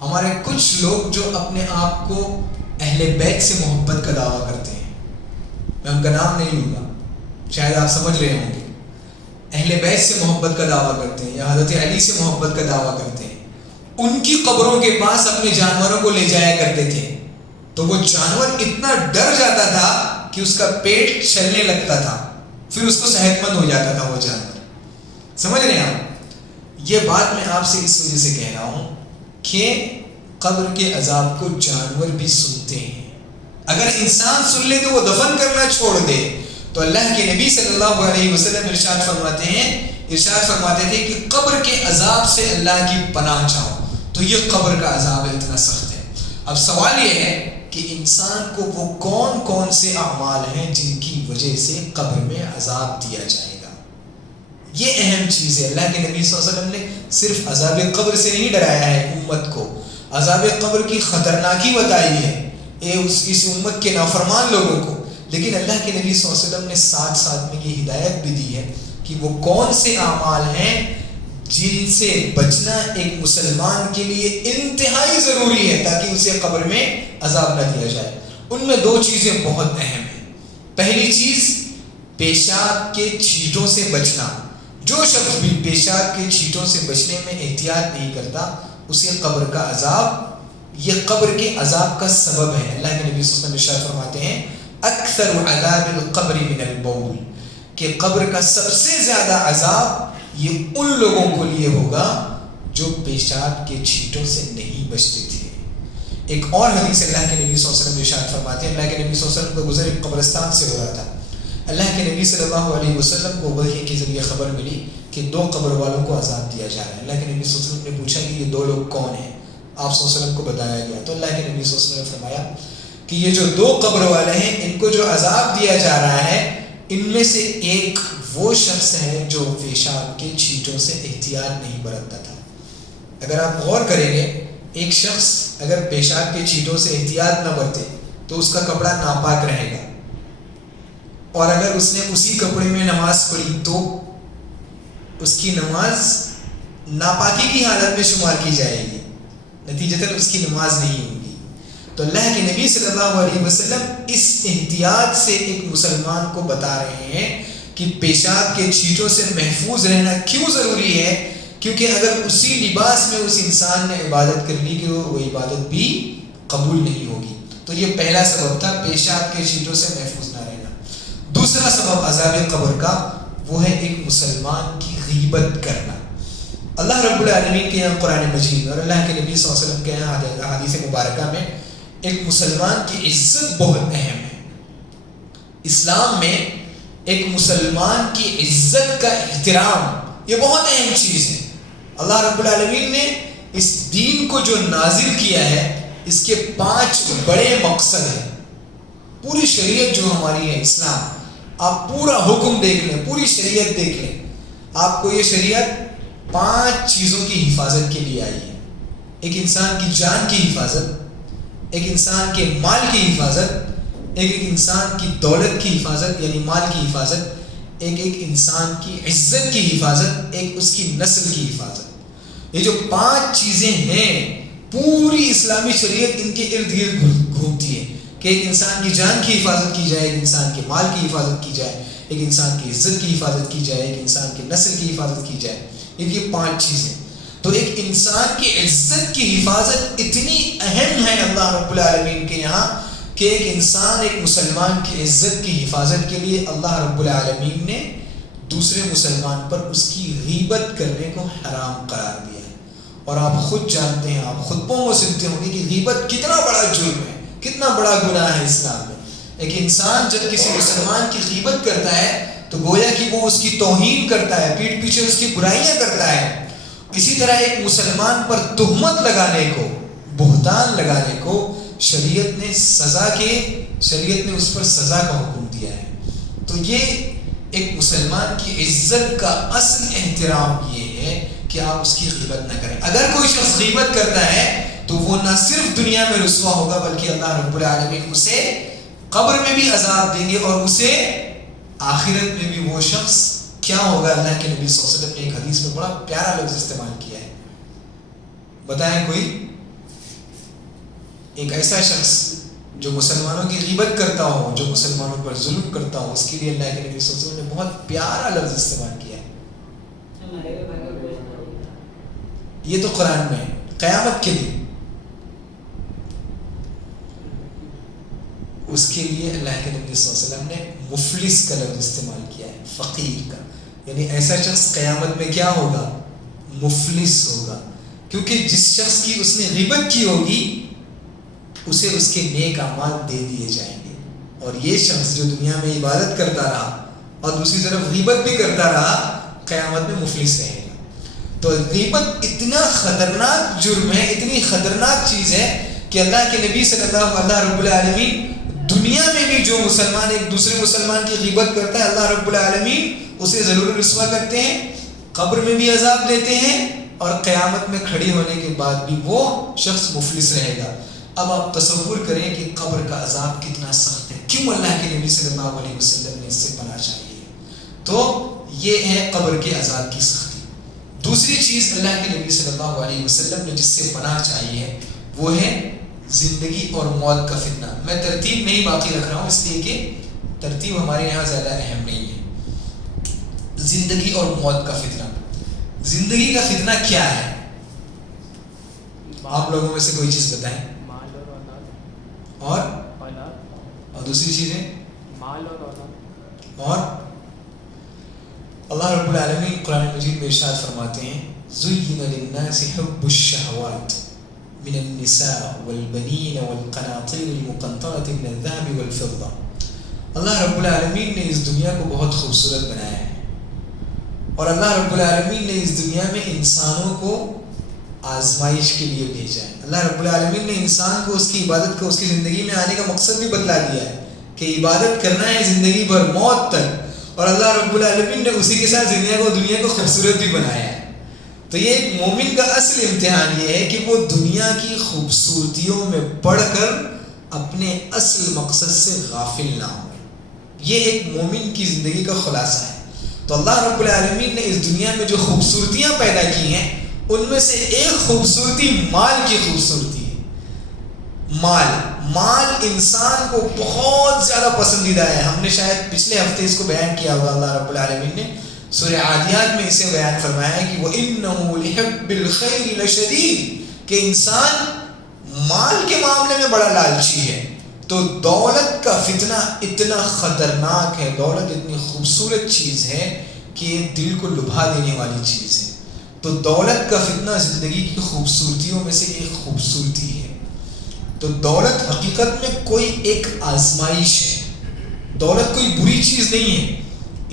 ہمارے کچھ لوگ جو اپنے آپ کو اہل بیت سے محبت کا دعویٰ کرتے ہیں، میں ان کا نام نہیں لوں گا، شاید آپ سمجھ رہے ہوں گے، اہل بیت سے محبت کا دعویٰ کرتے ہیں یا حضرت علی سے محبت کا دعویٰ کرتے ہیں، ان کی قبروں کے پاس اپنے جانوروں کو لے جایا کرتے تھے. تو وہ جانور اتنا ڈر جاتا تھا کہ اس کا پیٹ چلنے لگتا تھا، پھر اس کو صحت مند ہو جاتا تھا وہ جانور. سمجھ رہے ہیں آپ؟ یہ بات میں آپ سے اس وجہ سے کہہ رہا ہوں کہ قبر کے عذاب کو جانور بھی سنتے ہیں. اگر انسان سن لے تو وہ دفن کرنا چھوڑ دے. تو اللہ کے نبی صلی اللہ علیہ وسلم ارشاد فرماتے تھے کہ قبر کے عذاب سے اللہ کی پناہ چاہو. تو یہ قبر کا عذاب اتنا سخت ہے. اب سوال یہ ہے کہ انسان کو وہ کون کون سے اعمال ہیں جن کی وجہ سے قبر میں عذاب دیا جائے گا. یہ اہم چیز ہے. اللہ کے نبی صلی اللہ علیہ وسلم نے صرف عذاب قبر سے نہیں ڈرایا ہے امت کو, عذاب قبر کی خطرناکی بتائی ہے اس امت کے نافرمان لوگوں کو. لیکن اللہ کے نبی صلی اللہ علیہ وسلم نے ساتھ ساتھ میں یہ ہدایت بھی دی ہے کہ وہ کون سے اعمال ہیں جن سے بچنا ایک مسلمان کے لیے انتہائی ضروری ہے تاکہ اسے قبر میں عذاب نہ دیا جائے. ان میں 2 چیزیں بہت اہم ہیں. پہلی چیز پیشاب کے چھینٹوں سے بچنا. جو شخص بھی پیشاب کے چھینٹوں سے بچنے میں احتیاط نہیں کرتا اسے قبر کا عذاب, یہ قبر کے عذاب کا سبب ہے. اللہ کے نبی صلی اللہ علیہ وسلم ارشاد فرماتے ہیں اکثر عذاب القبر من البول, کہ قبر کا سب سے زیادہ عذاب یہ ان لوگوں کو لیے ہوگا جو پیشاب کے چھینٹوں سے نہیں بچتے تھے. ایک اور حدیث اللہ کے نبی صلی اللہ علیہ وسلم ارشاد فرماتے ہیں, اللہ کے نبی صلی اللہ علیہ وسلم کا گزر ایک قبرستان سے ہو رہا تھا. اللہ کے نبی صلی اللہ علیہ وسلم کو وحی کے ذریعے خبر ملی کہ 2 قبر والوں کو عذاب دیا جا رہا ہے. اللہ کے نبی صلی اللہ علیہ وسلم نے پوچھا کہ یہ 2 لوگ کون ہیں؟ آپ صلی اللہ علیہ وسلم کو بتایا گیا. تو اللہ کے نبی صلی اللہ علیہ وسلم نے فرمایا کہ یہ جو 2 قبر والے ہیں ان کو جو عذاب دیا جا رہا ہے ان میں سے ایک وہ شخص ہے جو پیشاب کے چھینٹوں سے احتیاط نہیں برتتا تھا. اگر آپ غور کریں گے, ایک شخص اگر پیشاب کے چھینٹوں سے احتیاط نہ برتے تو اس کا کپڑا ناپاک رہے گا, اور اگر اس نے اسی کپڑے میں نماز پڑھی تو اس کی نماز ناپاکی کی حالت میں شمار کی جائے گی, نتیجتاً اس کی نماز نہیں ہوگی. تو اللہ کے نبی صلی اللہ علیہ وسلم اس احتیاط سے ایک مسلمان کو بتا رہے ہیں کہ پیشاب کے چھینٹوں سے محفوظ رہنا کیوں ضروری ہے, کیونکہ اگر اسی لباس میں اس انسان نے عبادت کر لی کہ وہ عبادت بھی قبول نہیں ہوگی. تو یہ پہلا سبب تھا پیشاب کے چھینٹوں سے محفوظ نہ رہنا. دوسرا سبب عذاب قبر کا وہ ہے ایک مسلمان کی غیبت کرنا. اللہ رب العالمین کے یہاں قرآن مجید اور اللہ کے نبی صلی اللہ علیہ وسلم کے یہاں حدیث مبارکہ میں ایک مسلمان کی عزت بہت اہم ہے. اسلام میں ایک مسلمان کی عزت کا احترام یہ بہت اہم چیز ہے. اللہ رب العالمین نے اس دین کو جو نازل کیا ہے اس کے 5 بڑے مقصد ہیں. پوری شریعت جو ہماری ہے اسلام, آپ پورا حکم دیکھ لیں, پوری شریعت دیکھ لیں, آپ کو یہ شریعت 5 چیزوں کی حفاظت کے لیے آئی ہے. ایک انسان کی جان کی حفاظت, ایک انسان کے مال کی حفاظت, ایک انسان کی دولت کی حفاظت یعنی مال کی حفاظت, ایک انسان کی عزت کی حفاظت, ایک اس کی نسل کی حفاظت. یہ جو 5 چیزیں ہیں پوری اسلامی شریعت ان کے ارد گرد گھومتی ہے کہ ایک انسان کی جان کی حفاظت کی جائے, ایک انسان کے مال کی حفاظت کی جائے, ایک انسان کی عزت کی حفاظت کی جائے, ایک انسان کی نسل کی حفاظت کی جائے. یہ 5 چیزیں. تو ایک انسان کی عزت کی حفاظت اتنی اہم ہے اللہ رب العالمین کے یہاں کہ ایک انسان, ایک مسلمان کی عزت کی حفاظت کے لیے اللہ رب العالمین نے دوسرے مسلمان پر اس کی غیبت کرنے کو حرام قرار دیا ہے. اور آپ خود جانتے ہیں, آپ خطبوں میں سنتے ہوں گے کہ غیبت کتنا بڑا جرم ہے, کتنا بڑا گناہ ہے اسلام میں. ایک انسان جب کسی مسلمان کی غیبت کرتا ہے تو گویا کہ وہ اس کی توہین کرتا ہے, پیٹھ پیچھے اس کی برائیاں کرتا ہے. اسی طرح ایک مسلمان پر تہمت لگانے کو, بہتان لگانے کو شریعت نے اس پر سزا کا حکم دیا ہے. تو یہ ایک مسلمان کی عزت کا اصل احترام یہ ہے کہ آپ اس کی غیبت نہ کریں. اگر کوئی شخص غیبت کرتا ہے تو وہ نہ صرف دنیا میں رسوا ہوگا بلکہ اللہ رب العالمین اسے قبر میں بھی عذاب دیں گے, اور اسے آخرت میں بھی وہ شخص کیا ہوگا. اللہ کے نبی صلی اللہ علیہ وسلم نے ایک حدیث میں بڑا پیارا لفظ استعمال کیا ہے. بتائیں کوئی ایک ایسا شخص جو مسلمانوں کی غیبت کرتا ہو, جو مسلمانوں پر ظلم کرتا ہو, اس کے لیے اللہ کے نبی صلی اللہ علیہ وسلم نے بہت پیارا لفظ استعمال کیا ہے. یہ تو قرآن میں ہے. قیامت کے دن اس کے لیے اللہ کے نبی صلی اللہ علیہ وسلم نے مفلس کا لفظ استعمال کیا ہے، فقیر کا، یعنی ایسا شخص قیامت میں کیا ہوگا؟ مفلس ہوگا، کیونکہ جس شخص کی اس نے غیبت کی ہوگی اسے اس کے نیک اعمال دے دیے جائیں گے، اور یہ شخص جو دنیا میں عبادت کرتا رہا اور دوسری طرف غیبت بھی کرتا رہا قیامت میں مفلس رہے گا۔ تو غیبت اتنا خطرناک جرم ہے، اتنی خطرناک چیز ہے کہ اللہ کے نبی صلی اللہ رب العالمین دنیا میں بھی جو مسلمان ایک دوسرے مسلمان کی غیبت کرتا ہے اللہ رب العالمین اسے ضرور رسوا کرتے ہیں، قبر میں بھی عذاب دیتے ہیں، اور قیامت میں کھڑی ہونے کے بعد بھی وہ شخص مفلس رہے گا۔ اب آپ تصور کریں کہ قبر کا عذاب کتنا سخت ہے، کیوں اللہ کے نبی صلی اللہ علیہ وسلم نے اس سے پناہ چاہیے؟ تو یہ ہے قبر کے عذاب کی سختی۔ دوسری چیز اللہ کے نبی صلی اللہ علیہ وسلم نے جس سے پناہ چاہیے ہے وہ ہے زندگی اور موت کا فتنہ۔ میں ترتیب نہیں باقی رکھ رہا ہوں اس لیے کہ ترتیب ہمارے یہاں زیادہ اہم نہیں ہے۔ زندگی اور موت کا فتنہ، زندگی کا فتنہ کیا ہے؟ آپ لوگوں میں سے کوئی چیز بتائیں۔ مال اور اولاد، اور دوسری چیزیں مال اور اولاد، اور اللہ رب العالمین قرآن مجید میں ارشاد فرماتے ہیں زُيِّنَ لِلنَّاسِ حُبُّ الشَّهَوَاتِ من النساء والبنين والقناطير المقنطرة من الذهب والفضة۔ اللہ رب العالمین نے اس دنیا کو بہت خوبصورت بنایا ہے، اور اللہ رب العالمین نے اس دنیا میں انسانوں کو آزمائش کے لیے بھیجا ہے۔ اللہ رب العالمین نے انسان کو اس کی عبادت کو، اس کی زندگی میں آنے کا مقصد بھی بتلا دیا ہے کہ عبادت کرنا ہے زندگی بھر موت تک، اور اللہ رب العالمین نے اسی کے ساتھ دنیا کو خوبصورت بھی بنایا ہے۔ تو یہ ایک مومن کا اصل امتحان یہ ہے کہ وہ دنیا کی خوبصورتیوں میں پڑھ کر اپنے اصل مقصد سے غافل نہ ہو۔ یہ ایک مومن کی زندگی کا خلاصہ ہے۔ تو اللہ رب العالمین نے اس دنیا میں جو خوبصورتیاں پیدا کی ہیں ان میں سے ایک خوبصورتی مال کی خوبصورتی ہے۔ مال انسان کو بہت زیادہ پسندیدہ ہے۔ ہم نے شاید پچھلے ہفتے اس کو بیان کیا ہوگا، اللہ رب العالمین نے سورہ عادیات میں اسے بیان فرمایا ہے کہ وَإِنَّهُ لِحُبِّ الْخَيْرِ لَشَدِيدٌ، کہ انسان مال کے معاملے میں بڑا لالچی ہے۔ تو دولت کا فتنہ اتنا خطرناک ہے، دولت اتنی خوبصورت چیز ہے کہ یہ دل کو لبھا دینے والی چیز ہے۔ تو دولت کا فتنہ زندگی کی خوبصورتیوں میں سے ایک خوبصورتی ہے۔ تو دولت حقیقت میں کوئی ایک آزمائش ہے، دولت کوئی بری چیز نہیں ہے۔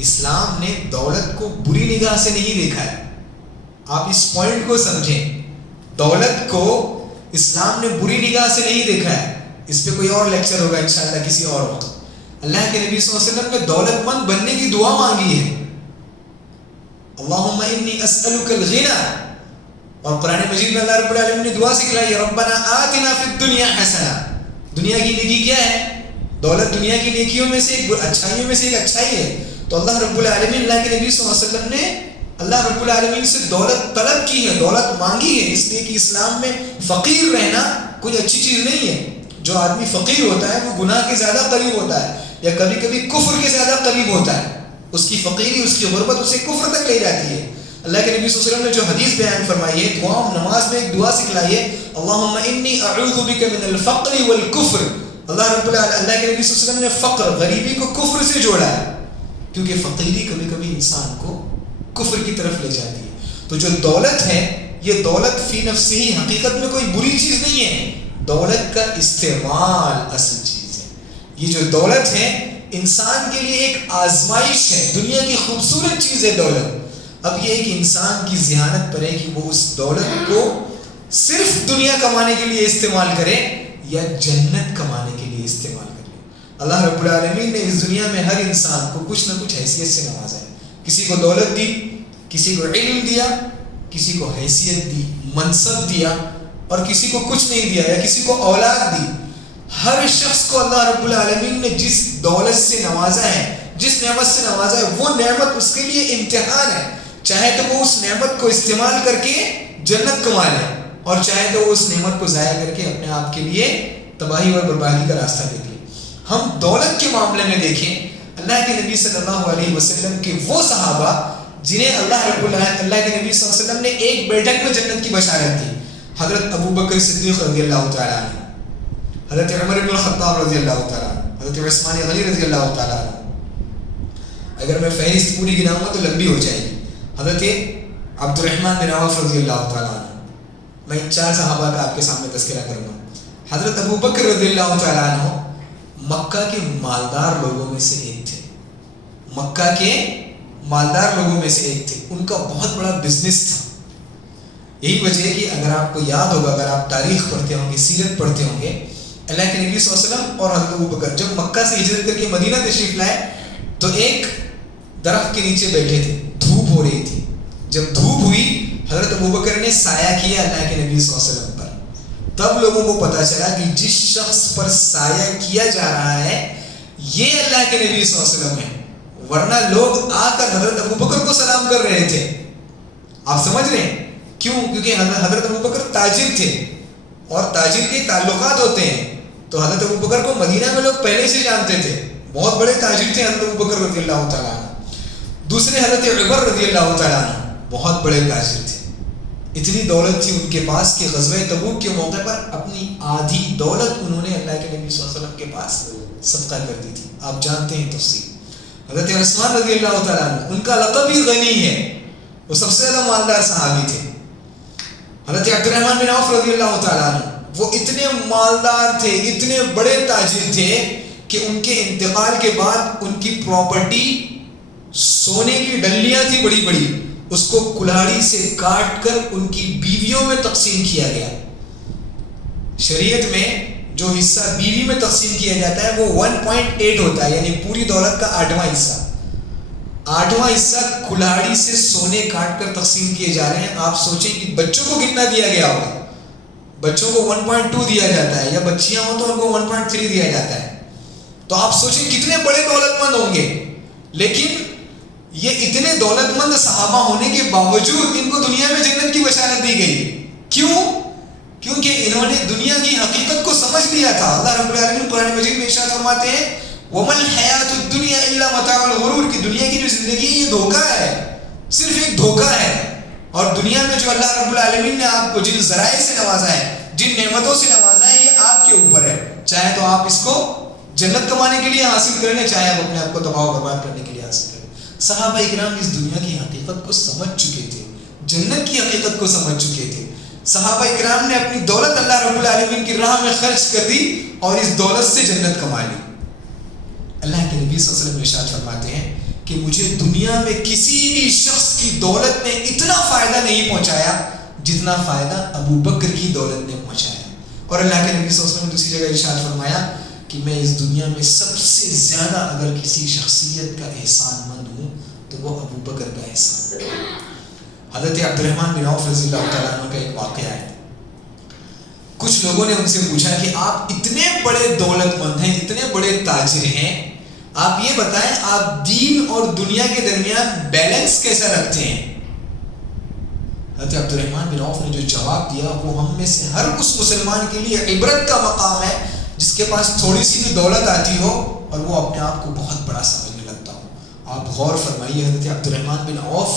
اسلام نے دولت کو بری نگاہ سے نہیں دیکھا ہے، آپ اس پوائنٹ کو سمجھیں۔ دولت کو اسلام نے بری نگاہ سے نہیں دیکھا ہے، اس پہ کوئی اور لیکچر ہوگا انشاءاللہ کسی اور وقت۔ اللہ کے نبی صلی اللہ علیہ وسلم نے دولت مند بننے کی دعا مانگی ہے، اللہم انی اسألک الغنی، اور قرآن مجید میں اللہ رب العالمین نے دعا سکھلائی ہے ربنا آتنا فی الدنیا حسنہ۔ دنیا کی نیکی کیا ہے؟ دولت دنیا کی نیکیوں میں سے ایک اچھائیوں میں سے ایک اچھائی ہے۔ تو اللہ رب العالمین، اللہ کے نبی صلی اللہ علیہ وسلم نے اللہ رب العالمین سے دولت طلب کی ہے، دولت مانگی ہے، اس لیے کہ اسلام میں فقیر رہنا کوئی اچھی چیز نہیں ہے۔ جو آدمی فقیر ہوتا ہے وہ گناہ کے زیادہ قریب ہوتا ہے، یا کبھی کبھی کفر کے زیادہ قریب ہوتا ہے۔ اس کی فقیری، اس کی غربت اسے کفر تک لے جاتی ہے۔ اللہ کے نبی صلی اللہ علیہ وسلم نے جو حدیث بیان فرمائی ہے، دعا نماز میں ایک دعا سکھلائی ہے اللہم انی اعوذ بک من الفقر والکفر۔ اللہ رب العالمین، اللہ کے نبی صلی اللہ علیہ وسلم نے فقر، غریبی کو کفر سے جوڑا ہے، کیونکہ فقیری کبھی کبھی انسان کو کفر کی طرف لے جاتی ہے۔ تو جو دولت ہے، یہ دولت فی نفسی ہی حقیقت میں کوئی بری چیز نہیں ہے، دولت کا استعمال اصل چیز ہے۔ یہ جو دولت ہے انسان کے لیے ایک آزمائش ہے، دنیا کی خوبصورت چیز ہے دولت۔ اب یہ ایک انسان کی ذہانت پر ہے کہ وہ اس دولت کو صرف دنیا کمانے کے لیے استعمال کرے یا جنت کمانے کے لیے استعمال کرے۔ اللہ رب العالمین نے اس دنیا میں ہر انسان کو کچھ نہ کچھ حیثیت سے نوازا ہے، کسی کو دولت دی، کسی کو علم دیا، کسی کو حیثیت دی، منصب دیا، اور کسی کو کچھ نہیں دیا یا کسی کو اولاد دی۔ ہر شخص کو اللہ رب العالمین نے جس دولت سے نوازا ہے، جس نعمت سے نوازا ہے، وہ نعمت اس کے لیے امتحان ہے۔ چاہے تو وہ اس نعمت کو استعمال کر کے جنت کما لے، اور چاہے تو وہ اس نعمت کو ضائع کر کے اپنے آپ کے لیے تباہی اور بربادی کا راستہ دیکھ لے۔ ہم دولت کے معاملے میں دیکھیں، اللہ کے نبی صلی اللہ علیہ وسلم کے وہ صحابہ جنہیں اللہ کے نبی صلی اللہ علیہ وسلم نے ایک بیٹھک میں جنت کی بشارت دی، حضرت ابو بکر صدیق رضی اللہ تعالیٰ عنہ، حضرت عمر بن الخطاب رضی اللہ تعالیٰ عنہ، حضرت عثمان غنی رضی اللہ تعالیٰ عنہ، اگر میں فہرست پوری گناؤں گا تو لمبی ہو جائے گی. حضرت عبد الرحمن بن عوف رضی اللہ تعالیٰ عنہ, میں ان 4 صحابہ کا آپ کے سامنے تذکرہ کروں گا. حضرت ابو بکر رضی اللہ تعالیٰ عنہ مکہ کے مالدار لوگوں میں سے ایک تھے. مکہ کے مالدار لوگوں میں سے ایک تھے. ان کا بہت بڑا بزنس تھا. یہی وجہ ہے کہ اگر آپ کو یاد ہوگا, اگر آپ تاریخ پڑھتے ہوں گے, سیرت پڑھتے ہوں گے, اللہ کے نبی صلی اللہ علیہ وسلم اور حضرت ابو بکر جب مکہ سے ہجرت کر کے مدینہ تشریف لائے تو ایک درخت کے نیچے بیٹھے تھے, دھوپ ہو رہی تھی. جب دھوپ ہوئی حضرت ابو بکر نے سایہ کیا اللہ کے نبی صلی اللہ علیہ وسلم پر. تب لوگوں کو پتا چلا کہ جس شخص پر سایہ کیا جا رہا ہے یہ اللہ کے نبی صلی اللہ علیہ وسلم ہے, ورنہ لوگ آ کر حضرت ابو بکر کو سلام کر رہے تھے. آپ سمجھ رہے ہیں کیوں؟ کیونکہ حضرت ابو بکر تاجر تھے اور تاجر کے تعلقات ہوتے ہیں. تو حضرت ابو بکر کو مدینہ میں لوگ پہلے سے جانتے تھے, بہت بڑے تاجر تھے حضرت ابو بکر رضی اللہ تعالیٰ عنہ. دوسرے حضرت عمر رضی اللہ تعالیٰ عنہ بہت بڑے تاجر تھے. اتنی دولت تھی ان کے پاس کہ غزوہ تبوک کے موقع پر اپنی آدھی دولت انہوں نے اللہ کے نبی صلی اللہ علیہ وسلم کے پاس صدقہ کر دی تھی. آپ جانتے ہیں تفصیل. حضرت عثمان رضی اللہ تعالیٰ عنہ, ان کا لقب ہی غنی ہے, وہ سب سے زیادہ مالدار صحابی تھے. حضرت عبد الرحمن بن عوف رضی اللہ تعالیٰ عنہ, وہ اتنے مالدار تھے, اتنے بڑے تاجر تھے کہ ان کے انتقال کے بعد ان کی پراپرٹی سونے کی ڈلیاں تھی بڑی بڑی, اس کو کلاڑی سے کاٹ کر ان کی بیویوں میں تقسیم کیا گیا. شریعت میں جو حصہ بیوی میں تقسیم کیا جاتا ہے وہ 1.8 ہوتا ہے, یعنی پوری دولت کا 8واں حصہ. 8واں حصہ کلاڑی سے سونے کاٹ کر تقسیم کیے جا رہے ہیں. آپ سوچیں کہ بچوں کو کتنا دیا گیا ہوگا. بچوں کو 1.2 دیا جاتا ہے, یا بچیاں ہوں تو ان کو 1.3 دیا جاتا ہے. تو آپ سوچیں کتنے بڑے دولت مند ہوں گے. لیکن یہ اتنے دولت مند صحابہ ہونے کے باوجود ان کو دنیا میں جنت کی بشارت دی گئی. کیوں؟ کیونکہ انہوں نے دنیا کی حقیقت کو سمجھ لیا تھا. اللہ رب العالمین قرآن مجید میں ارشاد فرماتے ہیں وَمَا الْحَيَاةُ الدُّنْيَا إِلَّا مَتَاعُ الْغُرُورِ, کہ دنیا کی جو زندگی ہے یہ دھوکہ ہے, صرف ایک دھوکہ ہے. اور دنیا میں جو اللہ رب العالمین نے آپ کو جن ذرائع سے نوازا ہے, جن نعمتوں سے نوازا ہے, یہ آپ کے اوپر ہے. چاہے تو آپ اس کو جنت کمانے کے لیے حاصل کر لیں, چاہے آپ اپنے آپ کو تباہ و برباد کرنے کے لیے حاصل کریں. صحابہ اکرام اس دنیا کی حقیقت کو سمجھ چکے تھے, جنت کی حقیقت کو سمجھ چکے تھے. صحابہ اکرام نے اپنی دولت اللہ رب العالمین کی راہ میں خرچ کر دی اور اس دولت سے جنت کما لی. اللہ کے نبی صلی اللہ علیہ وسلم ارشاد فرماتے ہیں کہ مجھے دنیا میں کسی بھی شخص کی دولت نے اتنا فائدہ نہیں پہنچایا جتنا فائدہ ابو بکر کی دولت نے پہنچایا. اور اللہ کے نبی صلی اللہ علیہ وسلم نے دوسری جگہ ارشاد فرمایا کہ میں اس دنیا میں سب سے زیادہ اگر کسی شخصیت کا احسان مند ہوں تو وہ ابو بکر کا احسان ہے. حضرت عبد الرحمن بن عوف رضی اللہ تعالیٰ عنہ کا ایک واقعہ ہے. کچھ لوگوں نے ان سے پوچھا کہ آپ اتنے بڑے دولت مند ہیں, اتنے بڑے تاجر ہیں, آپ یہ بتائیں آپ دین اور دنیا کے درمیان بیلنس کیسا رکھتے ہیں؟ حضرت عبد الرحمن بن عوف نے جو جواب دیا وہ ہم میں سے ہر اس مسلمان کے لیے عبرت کا مقام ہے جس کے پاس تھوڑی سی بھی دولت آتی ہو اور وہ اپنے آپ کو بہت بڑا سمجھنے لگتا ہو. آپ غور فرمائیے حضرت عبد الرحمن بن عوف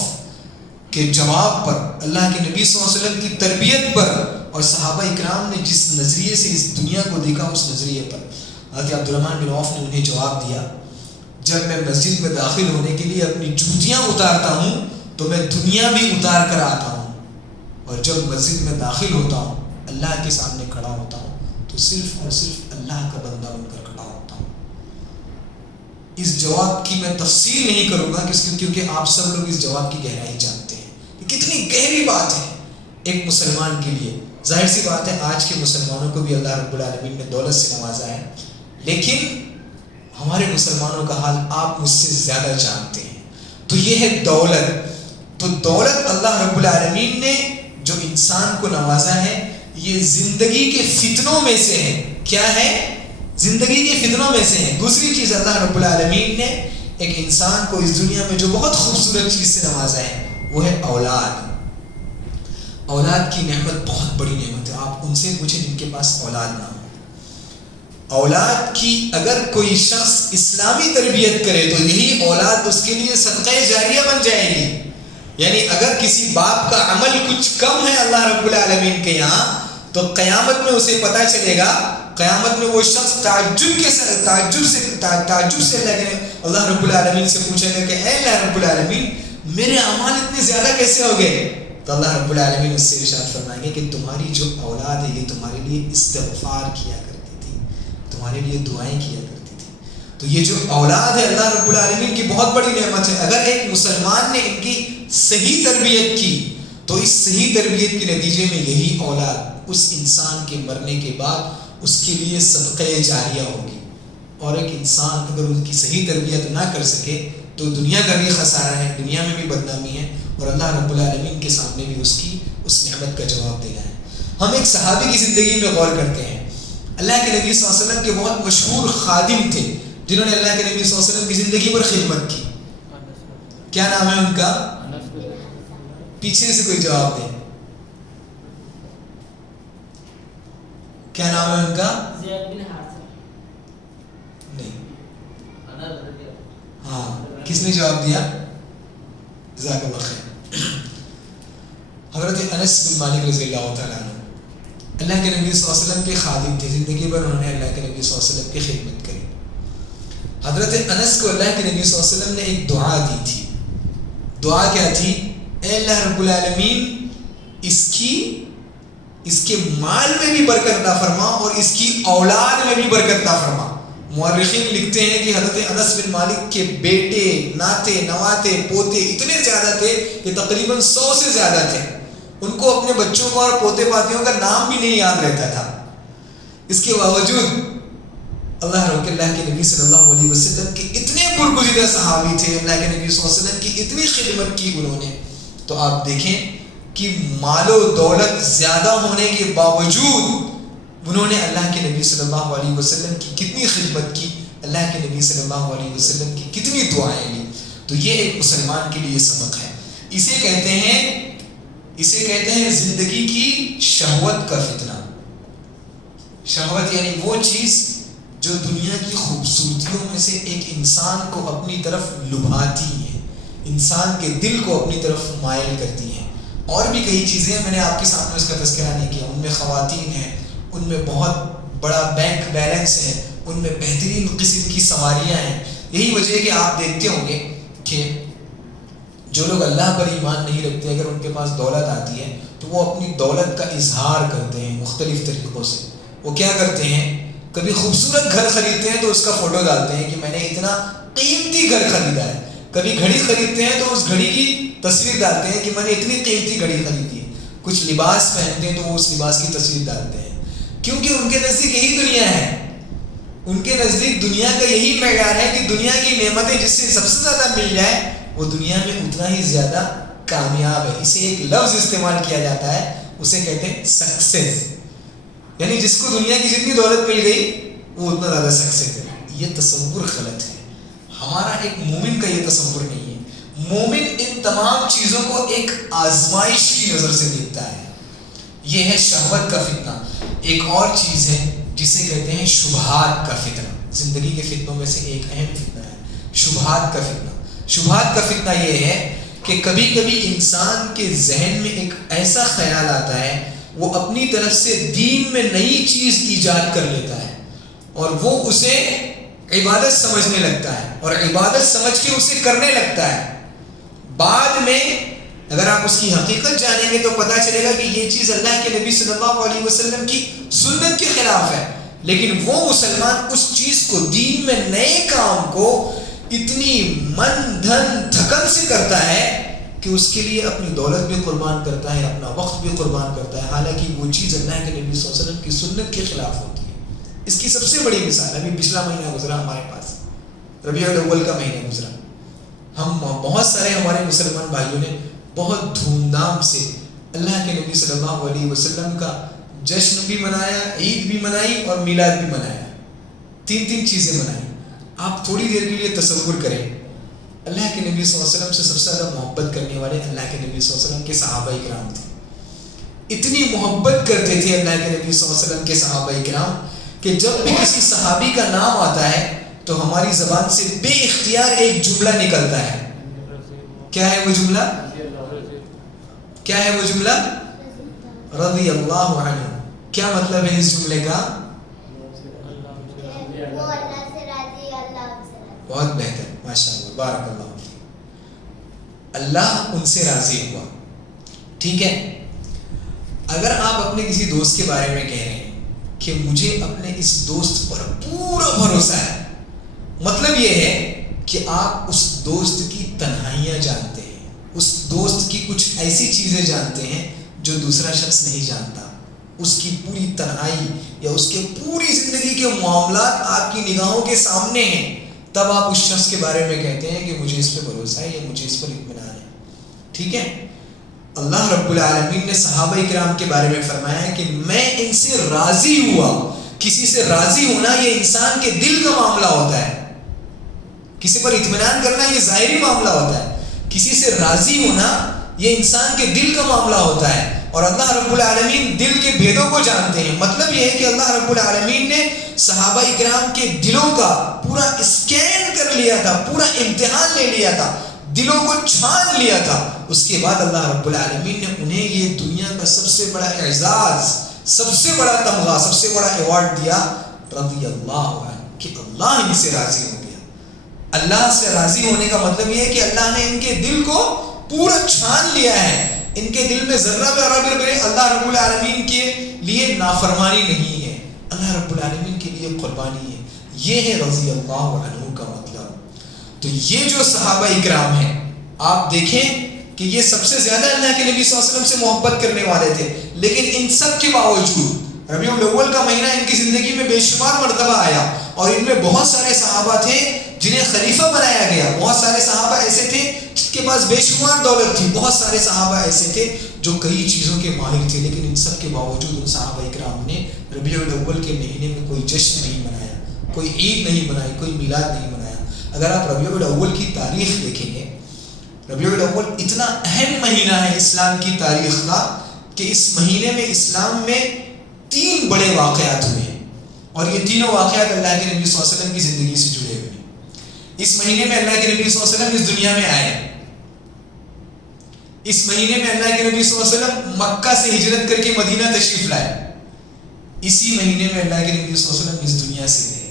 کے جواب پر, اللہ کے نبی صلی اللہ علیہ وسلم کی تربیت پر اور صحابہ اکرام نے جس نظریے سے اس دنیا کو دیکھا اس نظریے پر حضرت عبد الرحمن بن عوف نے انہیں جواب دیا, جب میں مسجد میں داخل ہونے کے لیے اپنی جوتیاں اتارتا ہوں تو میں دنیا بھی اتار کر آتا ہوں, اور جب مسجد میں داخل ہوتا ہوں اللہ کے سامنے کھڑا ہوتا ہوں تو صرف اور صرف اللہ کا بندہ بن کر کھڑا ہوتا ہوں. اس جواب کی میں تفصیل نہیں کروں گا کیونکہ آپ سب لوگ اس جواب کی گہرائی جانتے ہیں. یہ کتنی گہری بات ہے ایک مسلمان کے لیے. ظاہر سی بات ہے آج کے مسلمانوں کو بھی اللہ رب العالمین نے دولت سے نوازا ہے, لیکن ہمارے مسلمانوں کا حال آپ مجھ سے زیادہ جانتے ہیں. تو یہ ہے دولت. تو دولت اللہ رب العالمین نے جو انسان کو نوازا ہے یہ زندگی کے فتنوں میں سے ہے. کیا ہے؟ زندگی کے فتنوں میں سے ہے. دوسری چیز اللہ رب العالمین نے ایک انسان کو اس دنیا میں جو بہت خوبصورت چیز سے نوازا ہے وہ ہے اولاد. اولاد کی نعمت بہت بڑی نعمت ہے. آپ ان سے پوچھیں جن کے پاس اولاد نہ ہو. اولاد کی اگر کوئی شخص اسلامی تربیت کرے تو یہی اولاد اس کے لیے صدقہ جاریہ بن جائے گی. یعنی اگر کسی باپ کا عمل کچھ کم ہے اللہ رب العالمین کے یہاں تو قیامت میں اسے پتہ چلے گا, قیامت میں وہ شخص تعجب سے اللہ اللہ رب العالمین سے پوچھیں گے کہ اے اللہ رب العالمین میرے اعمال اتنے زیادہ کیسے ہو گئے؟ تو اللہ رب العالمین اس سے ارشاد فرمائیں گے کہ تمہاری جو اولاد ہے یہ تمہارے لیے استغفار کیا کرتی تھی، تمہارے لیے دعائیں کیا کرتی تھی. تو یہ جو اولاد ہے اللہ رب العالمین کی بہت بڑی نعمت ہے. اگر ایک مسلمان نے ان کی صحیح تربیت کی تو اس صحیح تربیت کے نتیجے میں یہی اولاد اس انسان کے مرنے کے بعد اس کے لیے صدقہ جاریہ ہوگی. اور ایک انسان اگر ان کی صحیح تربیت نہ کر سکے تو دنیا کا بھی خسارہ ہے، دنیا میں بھی بدنامی ہے، اور اللہ رب العالمین کے سامنے بھی اس نعمت کا جواب دینا ہے. ہم ایک صحابی کی زندگی میں غور کرتے ہیں. اللہ کے نبی صلی اللہ علیہ وسلم کے بہت مشہور خادم تھے جنہوں نے اللہ کے نبی صلی اللہ علیہ وسلم کی زندگی پر خدمت کی. کیا نام ہے ان کا؟ پیچھے سے کوئی جواب دے. کیا نام ہے ان کا؟ نہیں. ہاں کس نے جواب دیا؟ جزاک اللہ خیر. حضرت انس بن مالک رضی اللہ تعالیٰ عنہ اللہ کے نبی صلی اللہ علیہ وسلم کے خادم تھے. زندگی بھر انہوں نے اللہ کے نبی صلی اللہ علیہ وسلم کی خدمت کری. حضرت انس کو اللہ کے نبی صلی اللہ علیہ وسلم نے ایک دعا دی تھی. دعا کیا تھی؟ اے اللہ رب العالمین اس کے مال میں بھی برکت عطا فرما اور اس کی اولاد میں بھی برکت عطا فرما. مورخین لکھتے ہیں کہ حضرت انس بن مالک کے بیٹے، ناتے، نواتے، پوتے اتنے زیادہ تھے کہ تقریباً 100 سے زیادہ تھے. ان کو اپنے بچوں کو اور پوتے پاتیوں کا نام بھی نہیں یاد رہتا تھا. اس کے باوجود اللہ کے نبی صلی اللہ علیہ وسلم کے اتنے پرگزیدہ صحابی تھے، اللہ کے نبی صلی اللہ علیہ وسلم کی اتنی خدمت کی انہوں نے. تو آپ دیکھیں کہ مال و دولت زیادہ ہونے کے باوجود انہوں نے اللہ کے نبی صلی اللہ علیہ وسلم کی کتنی خدمت کی، اللہ کے نبی صلی اللہ علیہ وسلم کی کتنی دعائیں لی. تو یہ ایک مسلمان کے لیے سبق ہے. اسے کہتے ہیں زندگی کی شہوت کا فتنہ. شہوت یعنی وہ چیز جو دنیا کی خوبصورتیوں میں سے ایک انسان کو اپنی طرف لبھاتی ہے، انسان کے دل کو اپنی طرف مائل کرتی ہیں. اور بھی کئی چیزیں میں نے آپ کے سامنے اس کا تذکرہ نہیں کیا. ان میں خواتین ہیں، ان میں بہت بڑا بینک بیلنس ہے، ان میں بہترین قسم کی سواریاں ہیں. یہی وجہ ہے کہ آپ دیکھتے ہوں گے کہ جو لوگ اللہ پر ایمان نہیں رکھتے اگر ان کے پاس دولت آتی ہے تو وہ اپنی دولت کا اظہار کرتے ہیں مختلف طریقوں سے. وہ کیا کرتے ہیں؟ کبھی خوبصورت گھر خریدتے ہیں تو اس کا فوٹو ڈالتے ہیں کہ میں نے اتنا قیمتی گھر خریدا ہے. کبھی گھڑی خریدتے ہیں تو اس گھڑی کی تصویر ڈالتے ہیں کہ میں نے اتنی قیمتی گھڑی خریدی ہے. کچھ لباس پہنتے ہیں تو وہ اس لباس کی تصویر ڈالتے ہیں، کیونکہ ان کے نزدیک یہی دنیا ہے. ان کے نزدیک دنیا کا یہی معیار ہے کہ دنیا کی نعمتیں جس سے سب سے زیادہ مل جائے وہ دنیا میں اتنا ہی زیادہ کامیاب ہے. اسے ایک لفظ استعمال کیا جاتا ہے، اسے کہتے ہیں سکسیس. یعنی جس کو دنیا کی جتنی دولت مل گئی وہ اتنا زیادہ سکسیس ہے. یہ تصور غلط ہے. ہمارا ایک مومن کا یہ تصور نہیں ہے. مومن ان تمام چیزوں کو ایک آزمائش کی نظر سے دیکھتا ہے. یہ ہے شہوت کا فتنہ. ایک اور چیز ہے جسے کہتے ہیں شبہات کا فتنہ. زندگی کے فتنوں میں سے ایک اہم فتنہ ہے شبہات کا فتنہ. شبہات کا فتنہ یہ ہے کہ کبھی کبھی انسان کے ذہن میں ایک ایسا خیال آتا ہے، وہ اپنی طرف سے دین میں نئی چیز ایجاد کر لیتا ہے اور وہ اسے عبادت سمجھنے لگتا ہے اور عبادت سمجھ کے اسے کرنے لگتا ہے. بعد میں اگر آپ اس کی حقیقت جانیں گے تو پتہ چلے گا کہ یہ چیز اللہ کے نبی صلی اللہ علیہ وسلم کی سنت کے خلاف ہے. لیکن وہ مسلمان اس چیز کو، دین میں نئے کام کو اتنی من دھن تھکن سے کرتا ہے کہ اس کے لیے اپنی دولت بھی قربان کرتا ہے، اپنا وقت بھی قربان کرتا ہے، حالانکہ وہ چیز اللہ کے نبی صلی اللہ علیہ وسلم کی سنت کے خلاف ہوتی ہے. اس کی سب سے بڑی مثال ابھی پچھلا مہینہ گزرا ہمارے پاس، ربیع الاول کا مہینہ گزرا. ہم بہت سارے ہمارے مسلمان بھائیوں نے بہت دھوم دھام سے اللہ کے نبی صلی اللہ علیہ وسلم کا جشن بھی منایا، عید بھی منائی اور میلاد بھی منایا. 3 چیزیں منائی. آپ تھوڑی دیر کے لیے تصور کریں، اللہ کے نبی صلی اللہ علیہ وسلم سے سب سے زیادہ محبت کرنے والے اللہ کے نبی صلی اللہ علیہ وسلم کے صحابہ کرام تھے. اتنی محبت کرتے تھے اللہ کے نبی صلی اللہ علیہ وسلم کے صحابہ کرام کہ جب بھی کسی صحابی کا نام آتا ہے تو ہماری زبان سے بے اختیار ایک جملہ نکلتا ہے. کیا ہے وہ جملہ؟ کیا ہے وہ جملہ؟ رضی اللہ عنہ. کیا مطلب ہے اس جملے کا؟ بہت بہتر، ماشاء اللہ، بارک اللہ فیک۔ اللہ ان سے راضی ہوا، ٹھیک ہے۔ اگر آپ اپنے کسی دوست کے بارے میں کہہ رہے ہیں کہ مجھے اپنے اس دوست پر پورا بھروسہ ہے، مطلب یہ ہے کہ آپ اس دوست کی تنہائیاں جانتے ہیں، اس دوست کی کچھ ایسی چیزیں جانتے ہیں جو دوسرا شخص نہیں جانتا، اس کی پوری تنہائی یا اس کے پوری زندگی کے معاملات آپ کی نگاہوں کے سامنے ہیں، تب آپ اس شخص کے بارے میں کہتے ہیں کہ مجھے اس پہ بھروسہ ہے یا مجھے اس پر اطمینان ہے، ٹھیک ہے۔ اللہ رب العالمین نے صحابہ کرام کے بارے میں فرمایا ہے کہ میں ان سے راضی ہوا۔ کسی سے راضی ہونا یہ انسان کے دل کا معاملہ ہوتا ہے، کسی پر اطمینان کرنا یہ ظاہری معاملہ ہوتا ہے، کسی سے راضی ہونا یہ انسان کے دل کا معاملہ ہوتا ہے۔ اور اللہ رب العالمین دل کے بھیدوں کو جانتے ہیں۔ مطلب یہ ہے کہ اللہ رب العالمین نے صحابہ کرام کے دلوں کا پورا اسکین کر لیا تھا، پورا امتحان لے لیا تھا، دلوں کو چھان لیا تھا۔ اس کے بعد اللہ رب العالمین نے انہیں یہ دنیا کا سب سے بڑا اعزاز، سب سے بڑا تمغہ، سب سے بڑا ایوارڈ دیا، رضی اللہ عنہ، کہ اللہ ان سے راضی ہو گیا۔ اللہ سے راضی ہونے کا مطلب یہ ہے کہ اللہ نے ان کے دل کو پورا چھان لیا ہے، ان کے دل میں ذرہ برابر بھی اللہ رب العالمین کے لیے نافرمانی نہیں ہے، اللہ رب العالمین کے لیے قربانی ہے۔ یہ ہے رضی اللہ عنہ کا مطلب۔ تو یہ جو صحابہ اکرام ہیں، آپ دیکھیں کہ یہ سب سے زیادہ اللہ کے نبی صلی اللہ علیہ وسلم سے محبت کرنے والے تھے، لیکن ان سب کے باوجود ربیع الاول کا مہینہ ان کی زندگی میں بے شمار مرتبہ آیا، اور ان میں بہت سارے صحابہ تھے جنہیں خلیفہ بنایا گیا، بہت سارے صحابہ ایسے تھے جن کے پاس بے شمار دولت تھی، بہت سارے صحابہ ایسے تھے جو کئی چیزوں کے مالک تھے، لیکن ان سب کے باوجود ان صحابہ اکرام نے ربیع الاول کے مہینے میں کوئی جشن نہیں منایا، کوئی عید نہیں منائی، کوئی میلاد نہیں منایا۔ اگر آپ ربیع الاول کی تاریخ دیکھیں گے، ربیع الاول اتنا اہم مہینہ ہے اسلام کی تاریخ کا کہ اس مہینے میں اسلام میں 3 بڑے واقعات ہوئے ہیں، اور یہ تینوں واقعات اللہ کے نبی صلی اللہ علیہ وسلم کی زندگی سے جڑے ہوئے ہیں۔ اس مہینے میں اللہ کے نبی صلی اللہ علیہ وسلم اس دنیا میں آئے، اس مہینے میں اللہ کے نبی صلی اللہ علیہ وسلم مکہ سے ہجرت کر کے مدینہ تشریف لائے، اسی مہینے میں اللہ کے نبی صلی اللہ علیہ وسلم اس دنیا سے گئے۔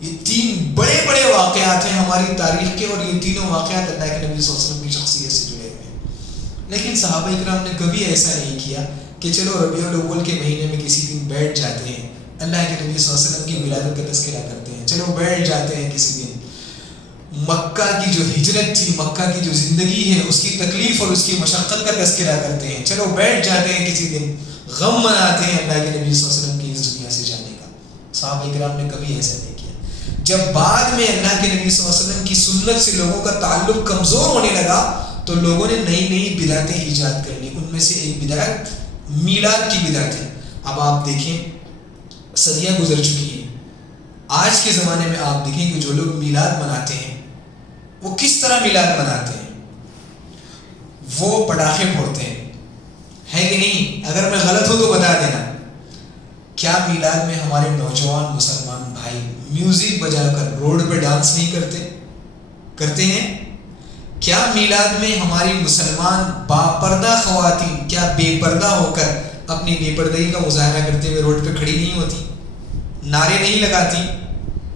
یہ 3 بڑے بڑے واقعات ہیں ہماری تاریخ کے، اور یہ تینوں واقعات اللہ کے نبی صلی اللہ علیہ وسلم کی شخصیت سے جڑے ہوئے ہیں۔ لیکن صحابہ اکرام نے کبھی ایسا نہیں کیا کہ چلو ربیع الاول کے مہینے میں کسی دن بیٹھ جاتے ہیں، اللہ کے نبی صلی اللہ علیہ وسلم کی ولادت کا تذکرہ کرتے ہیں، چلو بیٹھ جاتے ہیں کسی دن، مکہ کی جو ہجرت تھی، مکہ کی جو زندگی ہے، اس کی تکلیف اور اس کی مشقت کا تذکرہ کرتے ہیں، چلو بیٹھ جاتے ہیں کسی دن، غم مناتے ہیں اللہ کے نبی صلی اللہ علیہ وسلم کی اس دنیا سے جانے کا۔ صحابہ اکرام نے کبھی ایسا نہیں کیا۔ جب بعد میں اللہ کے نبی صلی اللہ علیہ وسلم کی سنت سے لوگوں کا تعلق کمزور ہونے لگا تو لوگوں نے نئی نئی بدعتیں ایجاد کر لی۔ ان میں سے ایک بدعت میلاد کی بدعت ہے۔ اب آپ دیکھیں صدیاں گزر چکی ہیں، آج کے زمانے میں آپ دیکھیں کہ جو لوگ میلاد مناتے ہیں وہ کس طرح میلاد مناتے ہیں، وہ پٹاخے پھوڑتے ہیں، ہے کہ نہیں؟ اگر میں غلط ہوں تو بتا دینا۔ کیا میلاد میں ہمارے نوجوان مسلمان بھائی میوزک بجا کر روڈ پہ ڈانس نہیں کرتے ہیں؟ کیا میلاد میں ہماری مسلمان باپردہ خواتین کیا بے پردہ ہو کر اپنی بے پردگی کا مظاہرہ کرتے ہوئے روڈ پہ کھڑی نہیں ہوتی، نعرے نہیں لگاتی؟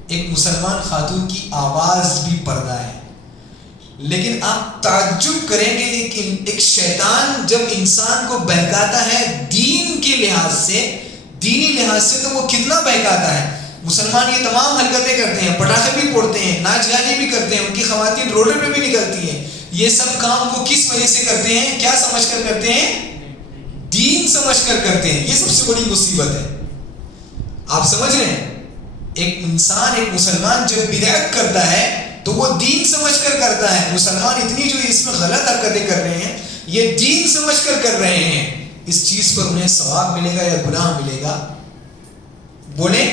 ایک مسلمان خاتون کی آواز بھی پردہ ہے۔ لیکن آپ تعجب کریں گے ایک شیطان جب انسان کو بہکاتا ہے دین کے لحاظ سے، دینی لحاظ سے، تو وہ کتنا بہکاتا ہے۔ مسلمان یہ تمام حرکتیں کرتے ہیں، پٹاخے بھی پھوڑتے ہیں، ناچ گانے بھی کرتے ہیں، ان کی خواتین روڈ پہ بھی نکلتی ہیں، یہ سب کام وہ کس وجہ سے کرتے ہیں؟ کیا سمجھ کر کرتے ہیں؟ دین سمجھ کر کرتے ہیں۔ یہ سب سے بڑی مصیبت ہے۔ آپ سمجھ رہے ہیں؟ ایک انسان، ایک مسلمان جب بدعت کرتا ہے تو وہ دین سمجھ کر کرتا ہے۔ مسلمان اتنی جو اس میں غلط حرکتیں کر رہے ہیں یہ دین سمجھ کر کر رہے ہیں، اس چیز پر انہیں ثواب ملے گا یا گناہ ملے گا؟ بولے،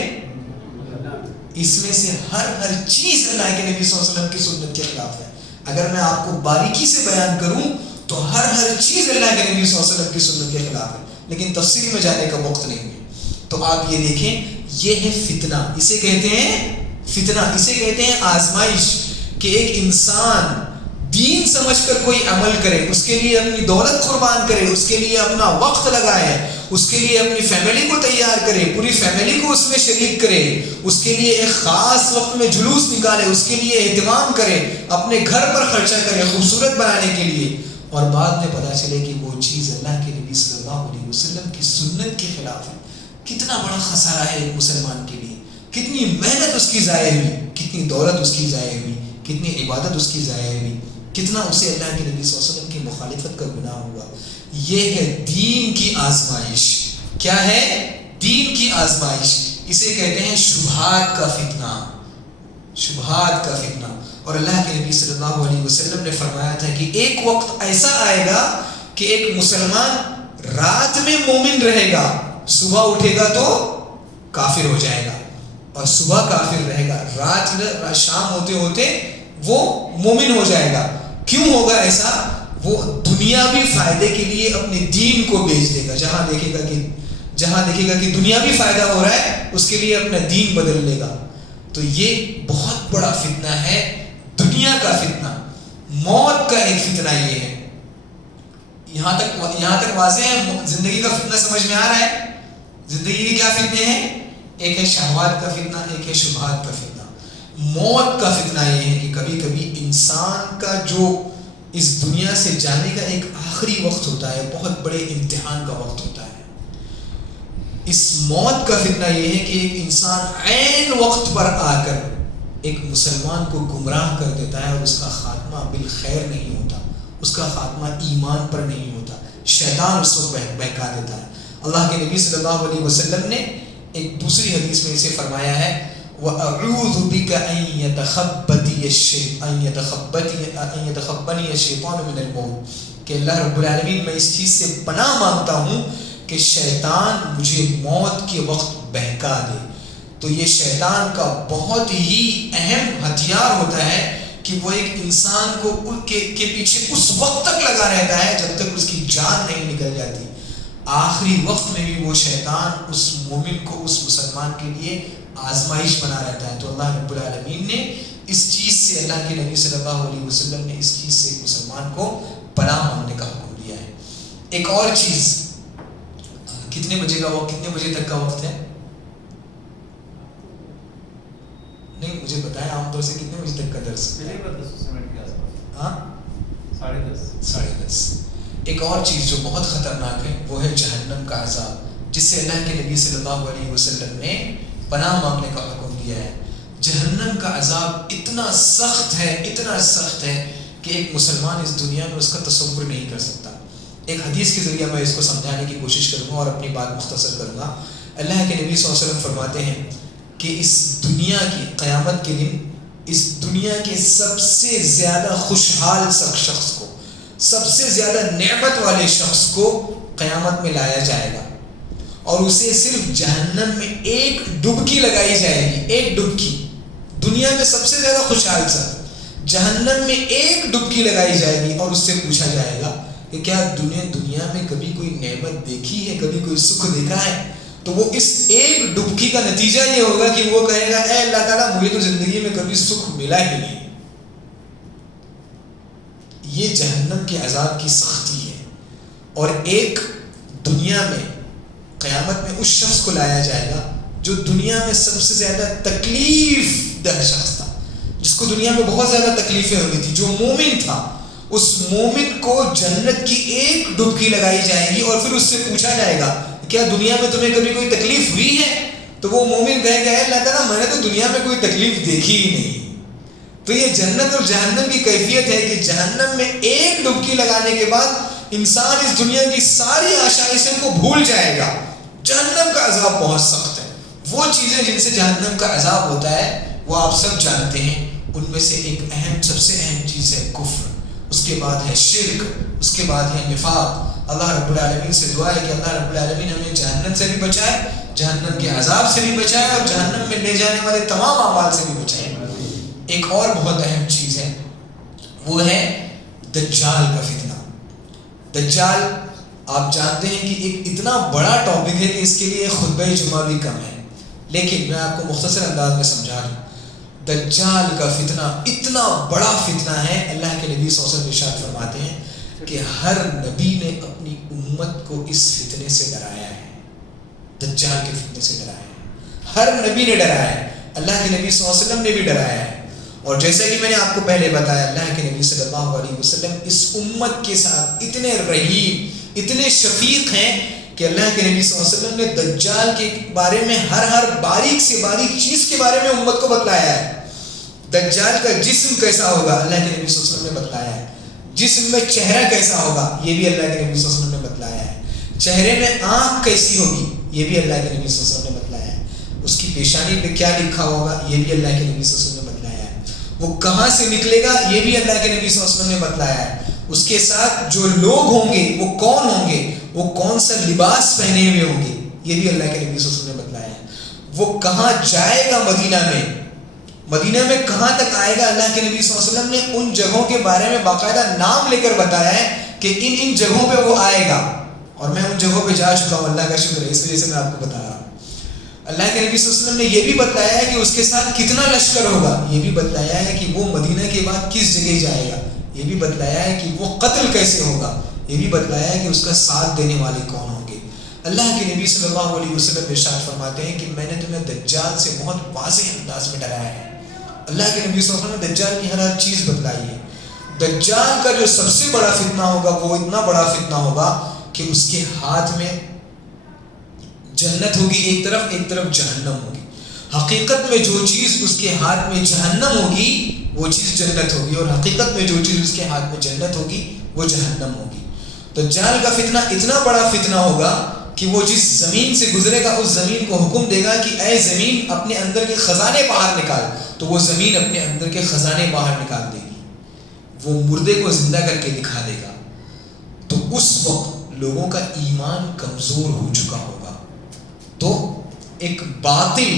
اس میں سے ہر چیز اللہ کے نبی صلی اللہ علیہ وسلم کی سنت کے خلاف ہے۔ اگر میں آپ کو باریکی سے بیان کروں تو ہر چیز اللہ کے نبی صلی اللہ علیہ وسلم کی سنت کے خلاف ہے، لیکن تفصیل میں جانے کا وقت نہیں ہے۔ تو آپ یہ دیکھیں، یہ ہے فتنہ، اسے کہتے ہیں فتنہ، اسے کہتے ہیں آزمائش، کہ ایک انسان دین سمجھ کر کوئی عمل کرے، اس کے لیے اپنی دولت قربان کرے، اس کے لیے اپنا وقت لگائے، اس کے لیے اپنی فیملی کو تیار کرے، پوری فیملی کو اس میں شریک کرے، اس کے لیے ایک خاص وقت میں جلوس نکالے، اس کے لیے اہتمام کرے، اپنے گھر پر خرچہ کرے خوبصورت بنانے کے لیے، اور بعد میں پتہ چلے کہ وہ چیز اللہ کے نبی صلی اللہ علیہ وسلم کی سنت کے خلاف ہے، کتنا بڑا خسارہ ہے ایک مسلمان کے لیے، کتنی محنت اس کی ضائع ہوئی، کتنی دولت اس کی ضائع ہوئی، کتنی عبادت اس کی ضائع ہوئی، کتنا اسے اللہ کے نبی صلی اللہ علیہ وسلم کی مخالفت کا گناہ ہوا۔ یہ ہے دین کی آزمائش۔ کیا ہے؟ دین کی آزمائش۔ اسے کہتے ہیں شبہات کا فتنہ، شبہات کا فتنہ۔ اور اللہ کے نبی صلی اللہ علیہ وسلم نے فرمایا تھا کہ ایک وقت ایسا آئے گا کہ ایک مسلمان رات میں مومن رہے گا، صبح اٹھے گا تو کافر ہو جائے گا، اور صبح کافر رہے گا، رات شام ہوتے ہوتے وہ مومن ہو جائے گا۔ کیوں ہوگا ایسا؟ وہ دنیاوی فائدے کے لیے اپنے دین کو بیچ دے گا، جہاں دیکھے گا کہ دنیاوی فائدہ ہو رہا ہے اس کے لیے اپنا دین بدل لے گا۔ تو یہ بہت بڑا فتنہ ہے، دنیا کا فتنہ، موت کا ایک فتنہ یہ ہے۔ یہاں تک واضح ہے؟ زندگی کا فتنہ سمجھ میں آ رہا ہے؟ زندگی کے کیا فتنے ہیں؟ ایک ہے شہوات کا فتنہ، ایک ہے شبہات کا فتنہ۔ موت کا فتنہ یہ ہے کہ کبھی کبھی انسان کا جو اس دنیا سے جانے کا ایک آخری وقت ہوتا ہے، بہت بڑے امتحان کا وقت ہوتا ہے۔ اس موت کا فتنہ یہ ہے کہ ایک انسان عین وقت پر آ کر ایک مسلمان کو گمراہ کر دیتا ہے، اور اس کا خاتمہ بالخیر نہیں ہوتا، اس کا خاتمہ ایمان پر نہیں ہوتا، شیطان اس وقت بہکا دیتا ہے۔ اللہ کے نبی صلی اللہ علیہ وسلم نے ایک دوسری حدیث میں اسے فرمایا ہے، وَأَعُوذُ بِكَ أَن يَتَخَبَّنِيَ الشَّيْطَانُ مِنَ الْمَوْتِ، کہ اللہ رب العالمین میں اس چیز سے پناہ مانگتا ہوں کہ شیطان مجھے موت کے وقت بہکا دے۔ تو یہ شیطان کا بہت ہی اہم ہتھیار ہوتا ہے کہ وہ ایک انسان کو کے پیچھے اس وقت تک لگا رہتا ہے جب تک اس کی جان نہیں نکل جاتی۔ آخری وقت میں بھی وہ شیطان اس مومن کو، اس مسلمان کے لیے آزمائش بنا رہتا ہے۔ تو اللہ رب العالمین نے اس چیز سے، اللہ کے نبی صلی اللہ علیہ وسلم نے اس چیز سے مسلمان کو پناہ مانگنے کا حکم دیا ہے۔ ایک اور چیز، کتنے بجے تک کا وقت ہے؟ نہیں مجھے بتائیں عام طور سے کتنے بجے تک کا درس؟ ہاں 10:30۔ ایک اور چیز جو بہت خطرناک ہے وہ ہے جہنم کا عذاب، جس سے اللہ کے نبی صلی اللہ علیہ وسلم نے پناہ مانگنے کا حکم دیا ہے۔ جہنم کا عذاب اتنا سخت ہے کہ ایک مسلمان اس دنیا میں اس کا تصور نہیں کر سکتا۔ ایک حدیث کے ذریعے میں اس کو سمجھانے کی کوشش کروں گا اور اپنی بات مختصر کروں گا۔ اللہ کے نبی صلی اللہ علیہ وسلم فرماتے ہیں کہ اس دنیا کی قیامت کے دن اس دنیا کے سب سے زیادہ خوشحال شخص کو، سب سے زیادہ نعمت والے شخص کو قیامت میں لایا جائے گا، اور اسے صرف جہنم میں ایک ڈبکی لگائی جائے گی، ایک ڈبکی۔ دنیا میں سب سے زیادہ خوشحال شخص، جہنم میں ایک ڈبکی لگائی جائے گی، اور اس سے پوچھا جائے گا کہ کیا دنیا میں کبھی کوئی نعمت دیکھی ہے، کبھی کوئی سکھ دیکھا ہے؟ تو وہ اس ایک ڈبکی کا نتیجہ یہ ہوگا کہ وہ کہے گا اے اللہ تعالیٰ مجھے تو زندگی میں کبھی سکھ ملا ہی نہیں۔ یہ جہنم کے عذاب کی سختی ہے۔ اور ایک دنیا میں قیامت میں اس شخص کو لایا جائے گا جو دنیا میں سب سے زیادہ تکلیف دہ شخص تھا، جس کو دنیا میں بہت زیادہ تکلیفیں ہوئی تھی، جو مومن تھا۔ اس مومن کو جنت کی ایک ڈبکی لگائی جائے گی، اور پھر اس سے پوچھا جائے گا کیا دنیا میں تمہیں کبھی کوئی تکلیف ہوئی ہے؟ تو وہ مومن کہے گا اے اللہ تعالیٰ میں نے تو دنیا میں کوئی تکلیف دیکھی ہی نہیں۔ تو یہ جنت اور جہنم کی کیفیت ہے کہ جہنم میں ایک ڈبکی لگانے کے بعد انسان اس دنیا کی ساری آشائشوں کو بھول جائے گا۔ جہنم کا عذاب بہت سخت ہے۔ وہ چیزیں جن سے جہنم کا عذاب ہوتا ہے وہ آپ سب جانتے ہیں۔ ان میں سے ایک سب سے اہم چیز ہے کفر، اس کے بعد ہے شرک، اس کے بعد ہے نفاق۔ اللہ رب العالمین سے دعا ہے کہ اللہ رب العالمین ہمیں جہنم سے بھی بچائے، جہنم کے عذاب سے بھی بچائے، اور جہنم میں لے جانے والے تمام اعمال سے بھی بچائے۔ ایک اور بہت اہم چیز ہے، وہ ہے دجال کا فتنہ۔ دجال آپ جانتے ہیں کہ ایک اتنا بڑا ٹاپک ہے کہ اس کے لیے خطبہ جمعہ بھی کم ہے، لیکن میں آپ کو مختصر انداز میں سمجھا دوں۔ دجال کا فتنہ اتنا بڑا فتنہ ہے، اللہ کے نبی صلی اللہ علیہ وسلم ارشاد فرماتے ہیں کہ ہر نبی نے اپنی امت کو اس فتنے سے ڈرایا ہے، دجال کے فتنے سے ڈرایا ہے، ہر نبی نے ڈرایا ہے، اللہ کے نبی صلی اللہ علیہ وسلم نے بھی ڈرایا ہے۔ اور جیسا کہ میں نے آپ کو پہلے بتایا، اللہ کے نبی صلی اللہ علیہ وسلم اس امت کے ساتھ اتنے رحیم، اتنے شفیق ہیں کہ اللہ کے نبی صلی اللہ علیہ وسلم نے دجال کے بارے میں ہر باریک سے باریک چیز کے بارے میں امت کو بتلایا ہے۔ دجال کا جسم کیسا ہوگا اللہ کے نبی صلی اللہ علیہ وسلم نے بتلایا ہے، جسم میں چہرہ کیسا ہوگا یہ بھی اللہ کے نبی صلی اللہ علیہ وسلم نے بتلایا ہے، چہرے میں آنکھ کیسی ہوگی یہ بھی اللہ کے نبی صلی اللہ علیہ وسلم نے بتلایا ہے، اس کی پیشانی پہ کیا لکھا ہوگا یہ بھی اللہ کے نبی صلی اللہ علیہ وسلم نے بتلایا ہے، وہ کہاں سے نکلے گا یہ بھی اللہ کے نبی صلی اللہ علیہ وسلم نے بتلایا ہے، اس کے ساتھ جو لوگ ہوں گے وہ کون ہوں گے، وہ کون سا لباس پہنے ہوئے ہوں گے یہ بھی اللہ کے نبی صلی اللہ علیہ وسلم نے بتلایا ہے، وہ کہاں جائے گا، مدینہ میں کہاں تک آئے گا، اللہ کے نبی صلی اللہ علیہ وسلم نے ان جگہوں کے بارے میں باقاعدہ نام لے کر بتایا ہے کہ ان جگہوں پہ وہ آئے گا، اور میں ان جگہوں پہ جا چکا ہوں، اللہ کا شکر ہے، اس وجہ سے میں آپ کو بتا رہا ہوں۔ اللہ کے نبی صلی اللہ علیہ وسلم نے یہ بھی بتلایا ہے کہ اس کے ساتھ کتنا لشکر ہوگا، یہ بھی بتلایا ہے کہ وہ مدینہ کے بعد کس جگہ جائے گا، یہ بھی بتلایا ہے کہ وہ قتل کیسے ہوگا، یہ بھی بتلایا ہے کہ اس کا ساتھ دینے والے کون ہوں گے۔ اللہ کے نبی صلی اللہ علیہ وسلم ارشاد فرماتے ہیں کہ میں نے تمہیں دجال سے بہت واضح انداز میں ڈرایا ہے۔ اللہ کے نبی صلی اللہ علیہ وسلم نے دجال کی ہر چیز بتلائی ہے۔ دجال کا جو سب سے بڑا فتنہ ہوگا وہ اتنا بڑا فتنہ ہوگا کہ اس کے ہاتھ میں جنت ہوگی ایک طرف جہنم ہوگی۔ حقیقت میں جو چیز اس کے ہاتھ میں جہنم ہوگی وہ چیز جنت ہوگی، اور حقیقت میں جو چیز اس کے ہاتھ میں جنت ہوگی وہ جہنم ہوگی۔ دجال کا فتنہ اتنا بڑا فتنہ ہوگا کہ وہ جس زمین سے گزرے گا اس زمین کو حکم دے گا کہ اے زمین اپنے اندر کے خزانے باہر نکال، تو وہ زمین اپنے اندر کے خزانے باہر نکال دے گی، وہ مردے کو زندہ کر کے دکھا دے گا۔ تو اس وقت لوگوں کا ایمان کمزور ہو چکا ہوگا، تو ایک باطل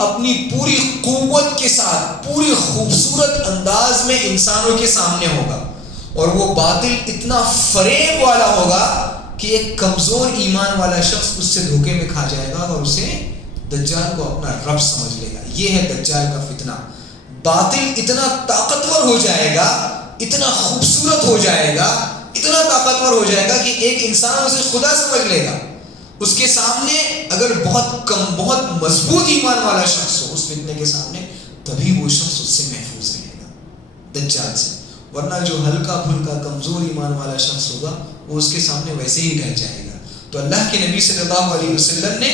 اپنی پوری قوت کے ساتھ پوری خوبصورت انداز میں انسانوں کے سامنے ہوگا، اور وہ باطل اتنا فریب والا ہوگا کہ ایک کمزور ایمان والا شخص اس سے دھوکے میں کھا جائے گا اور اسے دجال کو اپنا رب سمجھ لے گا۔ یہ ہے دجال کا فتنہ۔ باطل اتنا طاقتور ہو جائے گا، اتنا خوبصورت ہو جائے گا، اتنا طاقتور ہو جائے گا کہ ایک انسان اسے خدا سمجھ لے گا۔ اس کے سامنے اگر بہت مضبوط ایمان والا شخص ہو اس فتنے کے سامنے، تبھی وہ شخص اس سے محفوظ رہے گا دجال سے، ورنہ جو ہلکا پھلکا کمزور ایمان والا شخص ہوگا وہ اس کے سامنے ویسے ہی رہ جائے گا۔ تو اللہ کے نبی صلی اللہ علیہ وسلم نے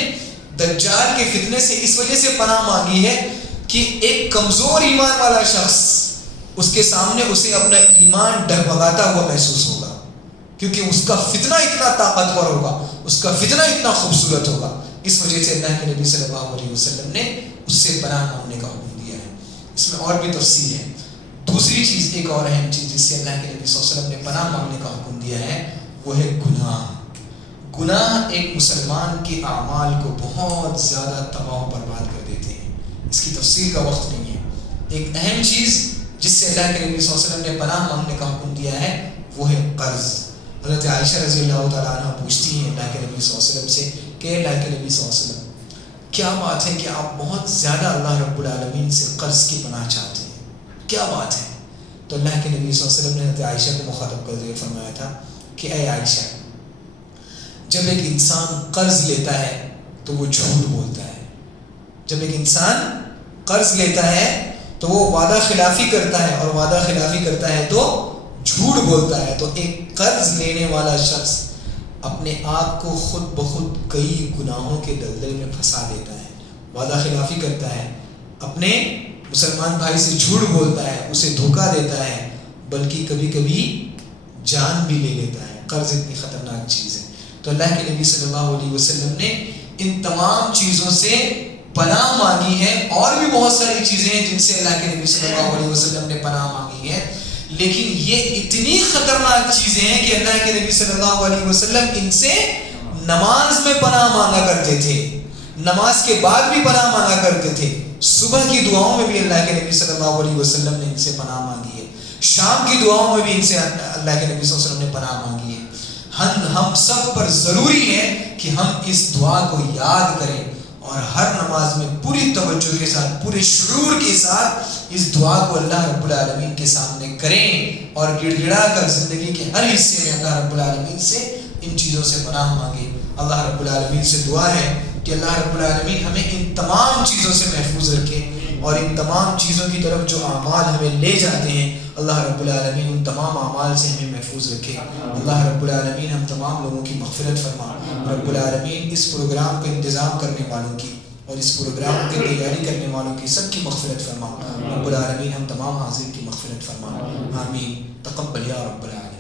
دجال کے فتنے سے اس وجہ سے پناہ مانگی ہے کہ ایک کمزور ایمان والا شخص اس کے سامنے اسے اپنا ایمان ڈگمگاتا ہوا محسوس ہوگا، کیونکہ اس کا فتنہ اتنا طاقتور ہوگا، اس کا فتنہ اتنا خوبصورت ہوگا۔ اس وجہ سے اللہ کے نبی صلی اللہ علیہ وسلم نے اس سے پناہ مانگنے کا حکم دیا ہے۔ اس میں اور بھی تفصیل ہے۔ دوسری چیز، ایک اور اہم چیز جس سے اللہ کے نبی صلی اللہ علیہ وسلم نے پناہ مانگنے کا حکم دیا ہے وہ ہے گناہ ایک مسلمان کے اعمال کو بہت زیادہ تباہ و برباد کر دیتے ہیں۔ اس کی تفصیل کا وقت نہیں ہے۔ ایک اہم چیز جس سے اللہ کے نبی صلی اللہ علیہ وسلم نے پناہ مانگنے کا حکم دیا ہے وہ ہے قرض۔ حضرت عائشہ رضی اللہ تعالیٰ عنہ پوچھتی ہیں اللہ کے نبی صلی اللہ علیہ وسلم سے کہ اللہ کے نبی صلی اللہ علیہ وسلم کیا بات ہے کہ آپ بہت زیادہ اللہ رب العالمین سے قرض کی پناہ چاہتے ہیں، کیا بات ہے؟ تو اللہ کے نبی صلی اللہ علیہ وسلم نے حضرت عائشہ کو مخاطب کرتے ہوئے فرمایا تھا کہ اے عائشہ، جب ایک انسان قرض لیتا ہے تو وہ جھوٹ بولتا ہے، جب ایک انسان قرض لیتا ہے تو وہ وعدہ خلافی کرتا ہے، اور وعدہ خلافی کرتا ہے تو جھوٹ بولتا ہے۔ تو ایک قرض لینے والا شخص اپنے آپ کو خود بخود کئی گناہوں کے دلدل میں پھنسا دیتا ہے، وعدہ خلافی کرتا ہے، اپنے مسلمان بھائی سے جھوٹ بولتا ہے، اسے دھوکہ دیتا ہے، بلکہ کبھی کبھی جان بھی لے لیتا ہے۔ قرض اتنی خطرناک چیز ہے۔ تو اللہ کے نبی صلی اللہ علیہ وسلم نے ان تمام چیزوں سے پناہ مانگی ہے، اور بھی بہت ساری چیزیں ہیں جن سے اللہ کے نبی صلی اللہ علیہ وسلم نے پناہ مانگی ہے، لیکن یہ اتنی خطرناک چیزیں ہیں کہ اللہ کے نبی صلی اللہ علیہ وسلم ان سے نماز میں پناہ مانگا کرتے تھے، نماز کے بعد بھی پناہ مانگا کرتے تھے، صبح کی دعاؤں میں بھی اللہ کے نبی صلی اللہ علیہ وسلم نے ان سے پناہ مانگی ہے، شام کی دعاؤں میں بھی ان سے اللہ کے نبی صلی اللہ علیہ وسلم نے پناہ مانگی ہے۔ ہم سب پر ضروری ہے کہ ہم اس دعا کو یاد کریں اور ہر نماز میں پوری توجہ کے ساتھ، پورے شعور کے ساتھ اس دعا کو اللہ رب العالمین کے سامنے کریں اور گڑ گڑا کر زندگی کے ہر حصے میں اللہ رب العالمین سے ان چیزوں سے پناہ مانگے. اللہ رب العالمین سے دعا ہے کہ اللہ رب العالمین ہمیں ان تمام چیزوں سے محفوظ رکھے اور ان تمام چیزوں کی طرف جو اعمال ہمیں لے جاتے ہیں اللہ رب العالمین ان تمام اعمال سے ہمیں محفوظ رکھے. اللہ رب العالمین ہم تمام لوگوں کی مغفرت فرما. رب العالمین اس پروگرام کا انتظام کرنے والوں کی اور اس پروگرام کی تیاری کرنے والوں کی سب کی مغفرت فرما. رب العالمین ہم تمام حاضرین کی مغفرت فرما. آمین. تقبل یا رب العالمین.